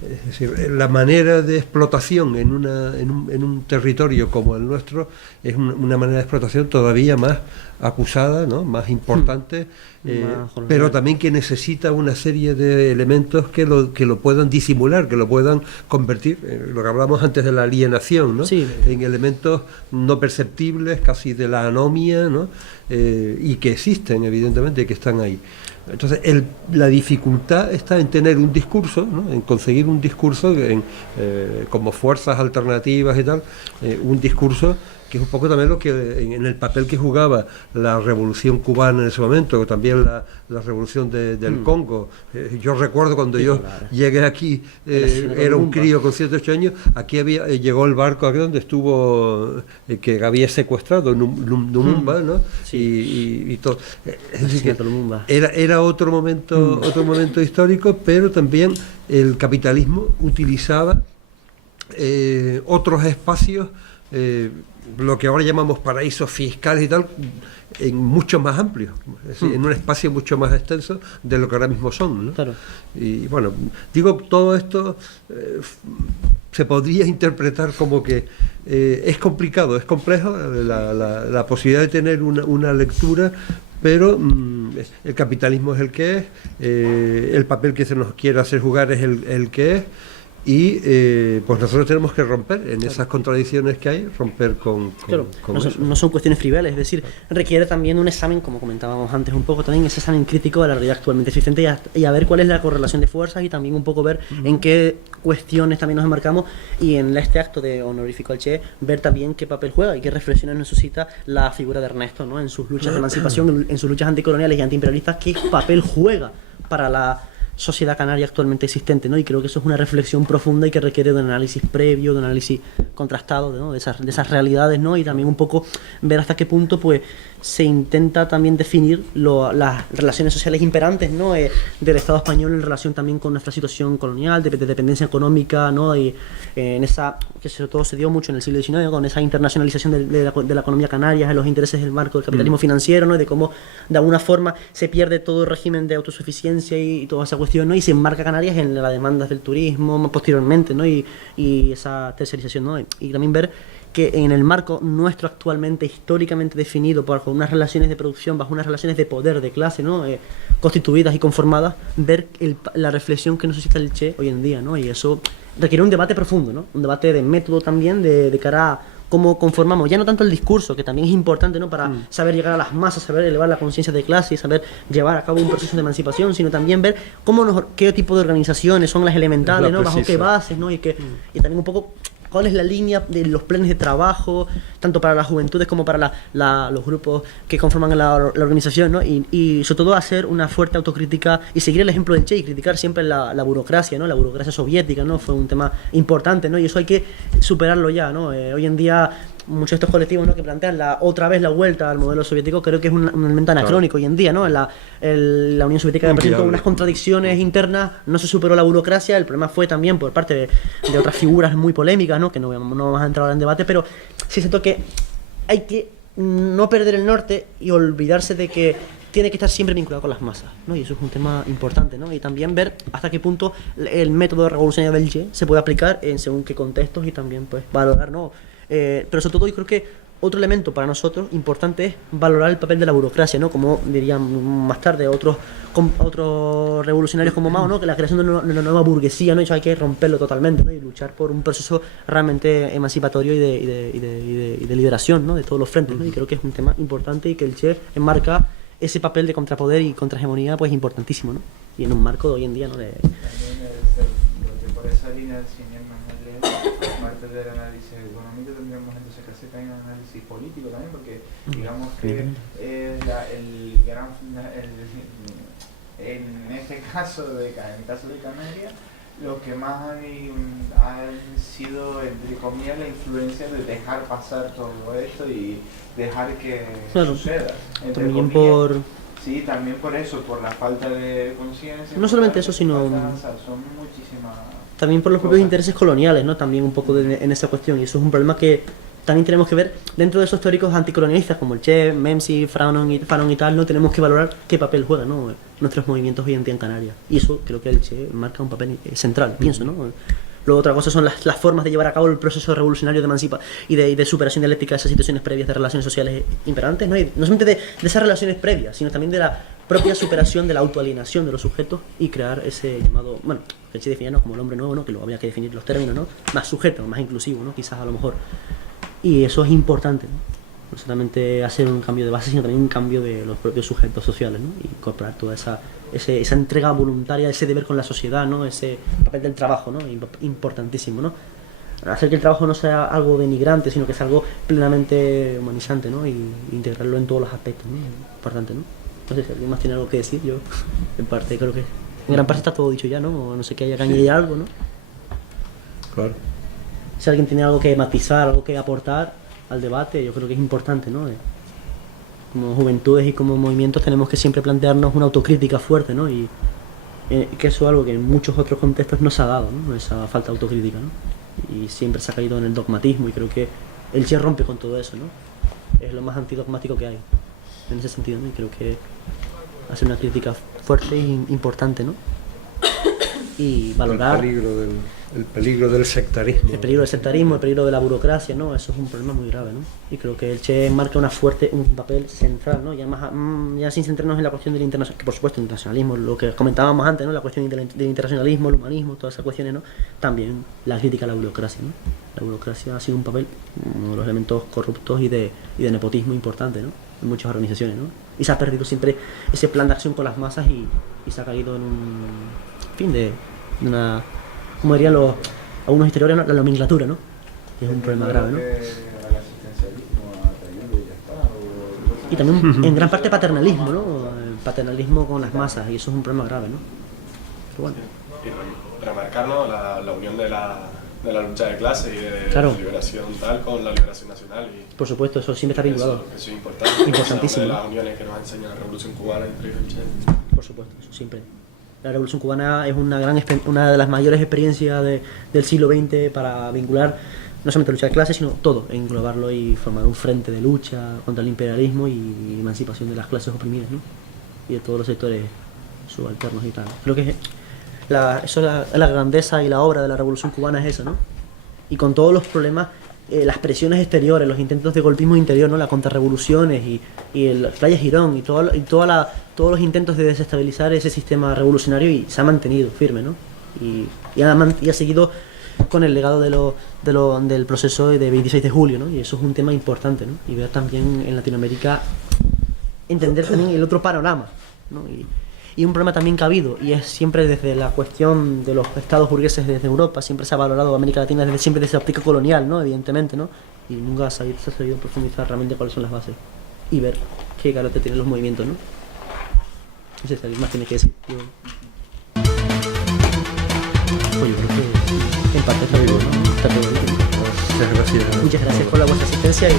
es decir, la manera de explotación en un territorio como el nuestro es una manera de explotación todavía más acusada, ¿no? Más importante, pero también que necesita una serie de elementos que lo puedan disimular, que lo puedan convertir, lo que hablamos antes de la alienación, ¿no? Sí. En elementos no perceptibles, casi de la anomia, ¿no? Y que existen, evidentemente, que están ahí. Entonces, la dificultad está en tener un discurso, ¿no? En conseguir un discurso como fuerzas alternativas y tal, un discurso que es un poco también lo que en el papel que jugaba la revolución cubana en ese momento, también la revolución del Congo. Yo recuerdo cuando yo llegué aquí, era un crío con 7 o 8 años, aquí llegó el barco aquí donde estuvo, que había secuestrado Lumumba, ¿no? Sí. Y todo. Es decir, que era otro momento histórico, pero también el capitalismo utilizaba otros espacios, lo que ahora llamamos paraísos fiscales y tal, en mucho más amplios, es decir, en un espacio mucho más extenso de lo que ahora mismo son, ¿no? Claro. Y bueno, digo, todo esto se podría interpretar como que es complicado, es complejo la posibilidad de tener una lectura, pero el capitalismo es el que es, el papel que se nos quiere hacer jugar es el que es. Y pues nosotros tenemos que romper en esas contradicciones que hay, romper con eso. No son cuestiones triviales, es decir, requiere también un examen, como comentábamos antes un poco, también ese examen crítico de la realidad actualmente existente y a ver cuál es la correlación de fuerzas y también un poco ver en qué cuestiones también nos enmarcamos y en este acto de honorífico al Che, ver también qué papel juega y qué reflexiones nos suscita la figura de Ernesto, ¿no? En sus luchas de emancipación, en sus luchas anticoloniales y antiimperialistas, qué papel juega para la sociedad canaria actualmente existente, ¿no? Y creo que eso es una reflexión profunda y que requiere de un análisis previo, de un análisis contrastado, ¿no? de esas realidades, ¿no? Y también un poco ver hasta qué punto pues se intenta también definir las relaciones sociales imperantes, ¿no? Del Estado español en relación también con nuestra situación colonial, de dependencia económica, ¿no? Y en esa, que sobre todo se dio mucho en el siglo XIX, con esa internacionalización de la economía canaria, en los intereses del marco del capitalismo financiero, ¿no? Y de cómo de alguna forma se pierde todo el régimen de autosuficiencia y toda esa cuestión, ¿no? Y se enmarca Canarias en las demandas del turismo posteriormente, ¿no? Y esa tercerización, ¿no? Y también ver que en el marco nuestro actualmente históricamente definido bajo unas relaciones de producción, bajo unas relaciones de poder, de clase, ¿no? Constituidas y conformadas, ver la reflexión que nos suscita el Che hoy en día, ¿no? Y eso requiere un debate profundo, ¿no? Un debate de método también de cara a cómo conformamos, ya no tanto el discurso, que también es importante, ¿no? Para saber llegar a las masas, saber elevar la conciencia de clase y saber llevar a cabo un proceso de emancipación, sino también ver qué tipo de organizaciones son las elementales, ¿no? Bajo qué bases, ¿no? Y y también un poco cuál es la línea de los planes de trabajo, tanto para las juventudes como para los grupos que conforman la organización, ¿no? Y sobre todo hacer una fuerte autocrítica y seguir el ejemplo del Che y criticar siempre la burocracia, ¿no? La burocracia soviética, ¿no? Fue un tema importante, ¿no? Y eso hay que superarlo ya, ¿no? Hoy en día muchos de estos colectivos, ¿no? Que plantean otra vez la vuelta al modelo soviético, creo que es un elemento anacrónico hoy en día, ¿no? La Unión Soviética presentó unas contradicciones internas, no se superó la burocracia, el problema fue también por parte de otras figuras muy polémicas, ¿no? Que no vamos a entrar ahora en debate, pero sí siento que hay que no perder el norte y olvidarse de que tiene que estar siempre vinculado con las masas, ¿no? Y eso es un tema importante, ¿no? Y también ver hasta qué punto el método revolucionario del Che se puede aplicar en según qué contextos y también pues valorar, ¿no? Pero sobre todo yo creo que otro elemento para nosotros importante es valorar el papel de la burocracia, ¿no? Como dirían más tarde otros revolucionarios como Mao, ¿no? Que la creación de una nueva burguesía, ¿no? Y eso hay que romperlo totalmente, ¿no? Y luchar por un proceso realmente emancipatorio y de liberación, ¿no? De todos los frentes, ¿no? Y creo que es un tema importante y que el Che enmarca ese papel de contrapoder y contrahegemonía pues importantísimo, ¿no? Y en un marco de hoy en día, ¿no? También por esa línea del cine aparte del análisis económico tendríamos entonces que hacer también un análisis político también, porque digamos que en este caso en el caso de Canarias, lo que más han sido, entre comillas, la influencia de dejar pasar todo esto y dejar que suceda. También comillas, sí, también por eso, por la falta de conciencia. No solamente eso, sino son muchísimas. También por los propios intereses coloniales, ¿no? También un poco en esa cuestión. Y eso es un problema que también tenemos que ver dentro de esos teóricos anticolonialistas como el Che, Memsi, Fanon y tal, ¿no? Tenemos que valorar qué papel juegan, ¿no? Nuestros movimientos hoy en día en Canarias. Y eso creo que el Che marca un papel central, pienso, ¿no? Luego otra cosa son las formas de llevar a cabo el proceso revolucionario de emancipación y de superación dialéctica de esas situaciones previas de relaciones sociales imperantes, ¿no? Y no solamente de esas relaciones previas, sino también de la propia superación de la autoalienación de los sujetos y crear ese llamado, bueno, que se definía, ¿no? Como el hombre nuevo, ¿no? Que luego había que definir los términos, ¿no? Más sujeto, más inclusivo, ¿no? Quizás a lo mejor. Y eso es importante, ¿no? No solamente hacer un cambio de base, sino también un cambio de los propios sujetos sociales, ¿no? Y incorporar toda esa entrega voluntaria, ese deber con la sociedad, ¿no? Ese papel del trabajo, ¿no? Importantísimo, ¿no? Hacer que el trabajo no sea algo denigrante, sino que es algo plenamente humanizante, ¿no? Y integrarlo en todos los aspectos, ¿no? Importante, ¿no? No sé si alguien más tiene algo que decir. Yo, en parte, creo que en gran parte está todo dicho ya, ¿no? O no sé que haya que añadir algo, ¿no? Claro. Si alguien tiene algo que matizar, algo que aportar al debate, yo creo que es importante, ¿no? Como juventudes y como movimientos tenemos que siempre plantearnos una autocrítica fuerte, ¿no? Y que eso es algo que en muchos otros contextos no se ha dado, ¿no? Esa falta de autocrítica, ¿no? Y siempre se ha caído en el dogmatismo y creo que el Che rompe con todo eso, ¿no? Es lo más antidogmático que hay en ese sentido, ¿no? Y creo que hace una crítica fuerte e importante, ¿no? Y valorar el peligro del sectarismo. El peligro del sectarismo, el peligro de la burocracia, ¿no? Eso es un problema muy grave, ¿no? Y creo que el Che marca un papel central, ¿no? Ya sin centrarnos en la cuestión del internacionalismo, que por supuesto el internacionalismo, lo que comentábamos antes, ¿no? La cuestión del internacionalismo, el humanismo, todas esas cuestiones, ¿no? También la crítica a la burocracia, ¿no? La burocracia ha sido un papel, uno de los elementos corruptos y de nepotismo importante, ¿no? En muchas organizaciones, ¿no? Y se ha perdido siempre ese plan de acción con las masas y se ha caído en un fin de una, como dirían algunos historiadores, la nomenclatura, ¿no? Y es un problema grave, ¿no? Y también en gran parte paternalismo, ¿no? El paternalismo con las masas, y eso es un problema grave, ¿no? Pero bueno. Y remarcar, ¿no? La unión de la lucha de clase y de claro. liberación tal con la liberación nacional. Y por supuesto, eso siempre está vinculado. Eso es importante. Importantísimo. Una de las uniones que nos ha enseñado la Revolución Cubana entre el Che. Por supuesto, eso siempre. La Revolución Cubana es una de las mayores experiencias del siglo XX para vincular no solamente la lucha de clases, sino todo, englobarlo y formar un frente de lucha contra el imperialismo y emancipación de las clases oprimidas, ¿no? Y de todos los sectores subalternos y tal. Creo que la grandeza y la obra de la Revolución Cubana es eso, ¿no? Y con todos los problemas, las presiones exteriores, los intentos de golpismo interior, ¿no? Las contrarrevoluciones y el Playa Girón y todos los intentos de desestabilizar ese sistema revolucionario, y se ha mantenido firme, ¿no? Y ha seguido con el legado del proceso de 26 de julio, ¿no? Y eso es un tema importante, ¿no? Y ver también en Latinoamérica, entender también el otro panorama, ¿no? Y un problema también que ha habido, y es siempre desde la cuestión de los estados burgueses desde Europa, siempre se ha valorado América Latina siempre desde la óptica colonial, ¿no? Evidentemente, ¿no? Y nunca se ha sabido profundizar realmente cuáles son las bases y ver qué carácter tienen los movimientos, ¿no? No sé si alguien más tiene que decir. Pues yo creo que en parte está todo, ¿no? Está todo bien. Muchas gracias. Muchas gracias por la vuestra asistencia y...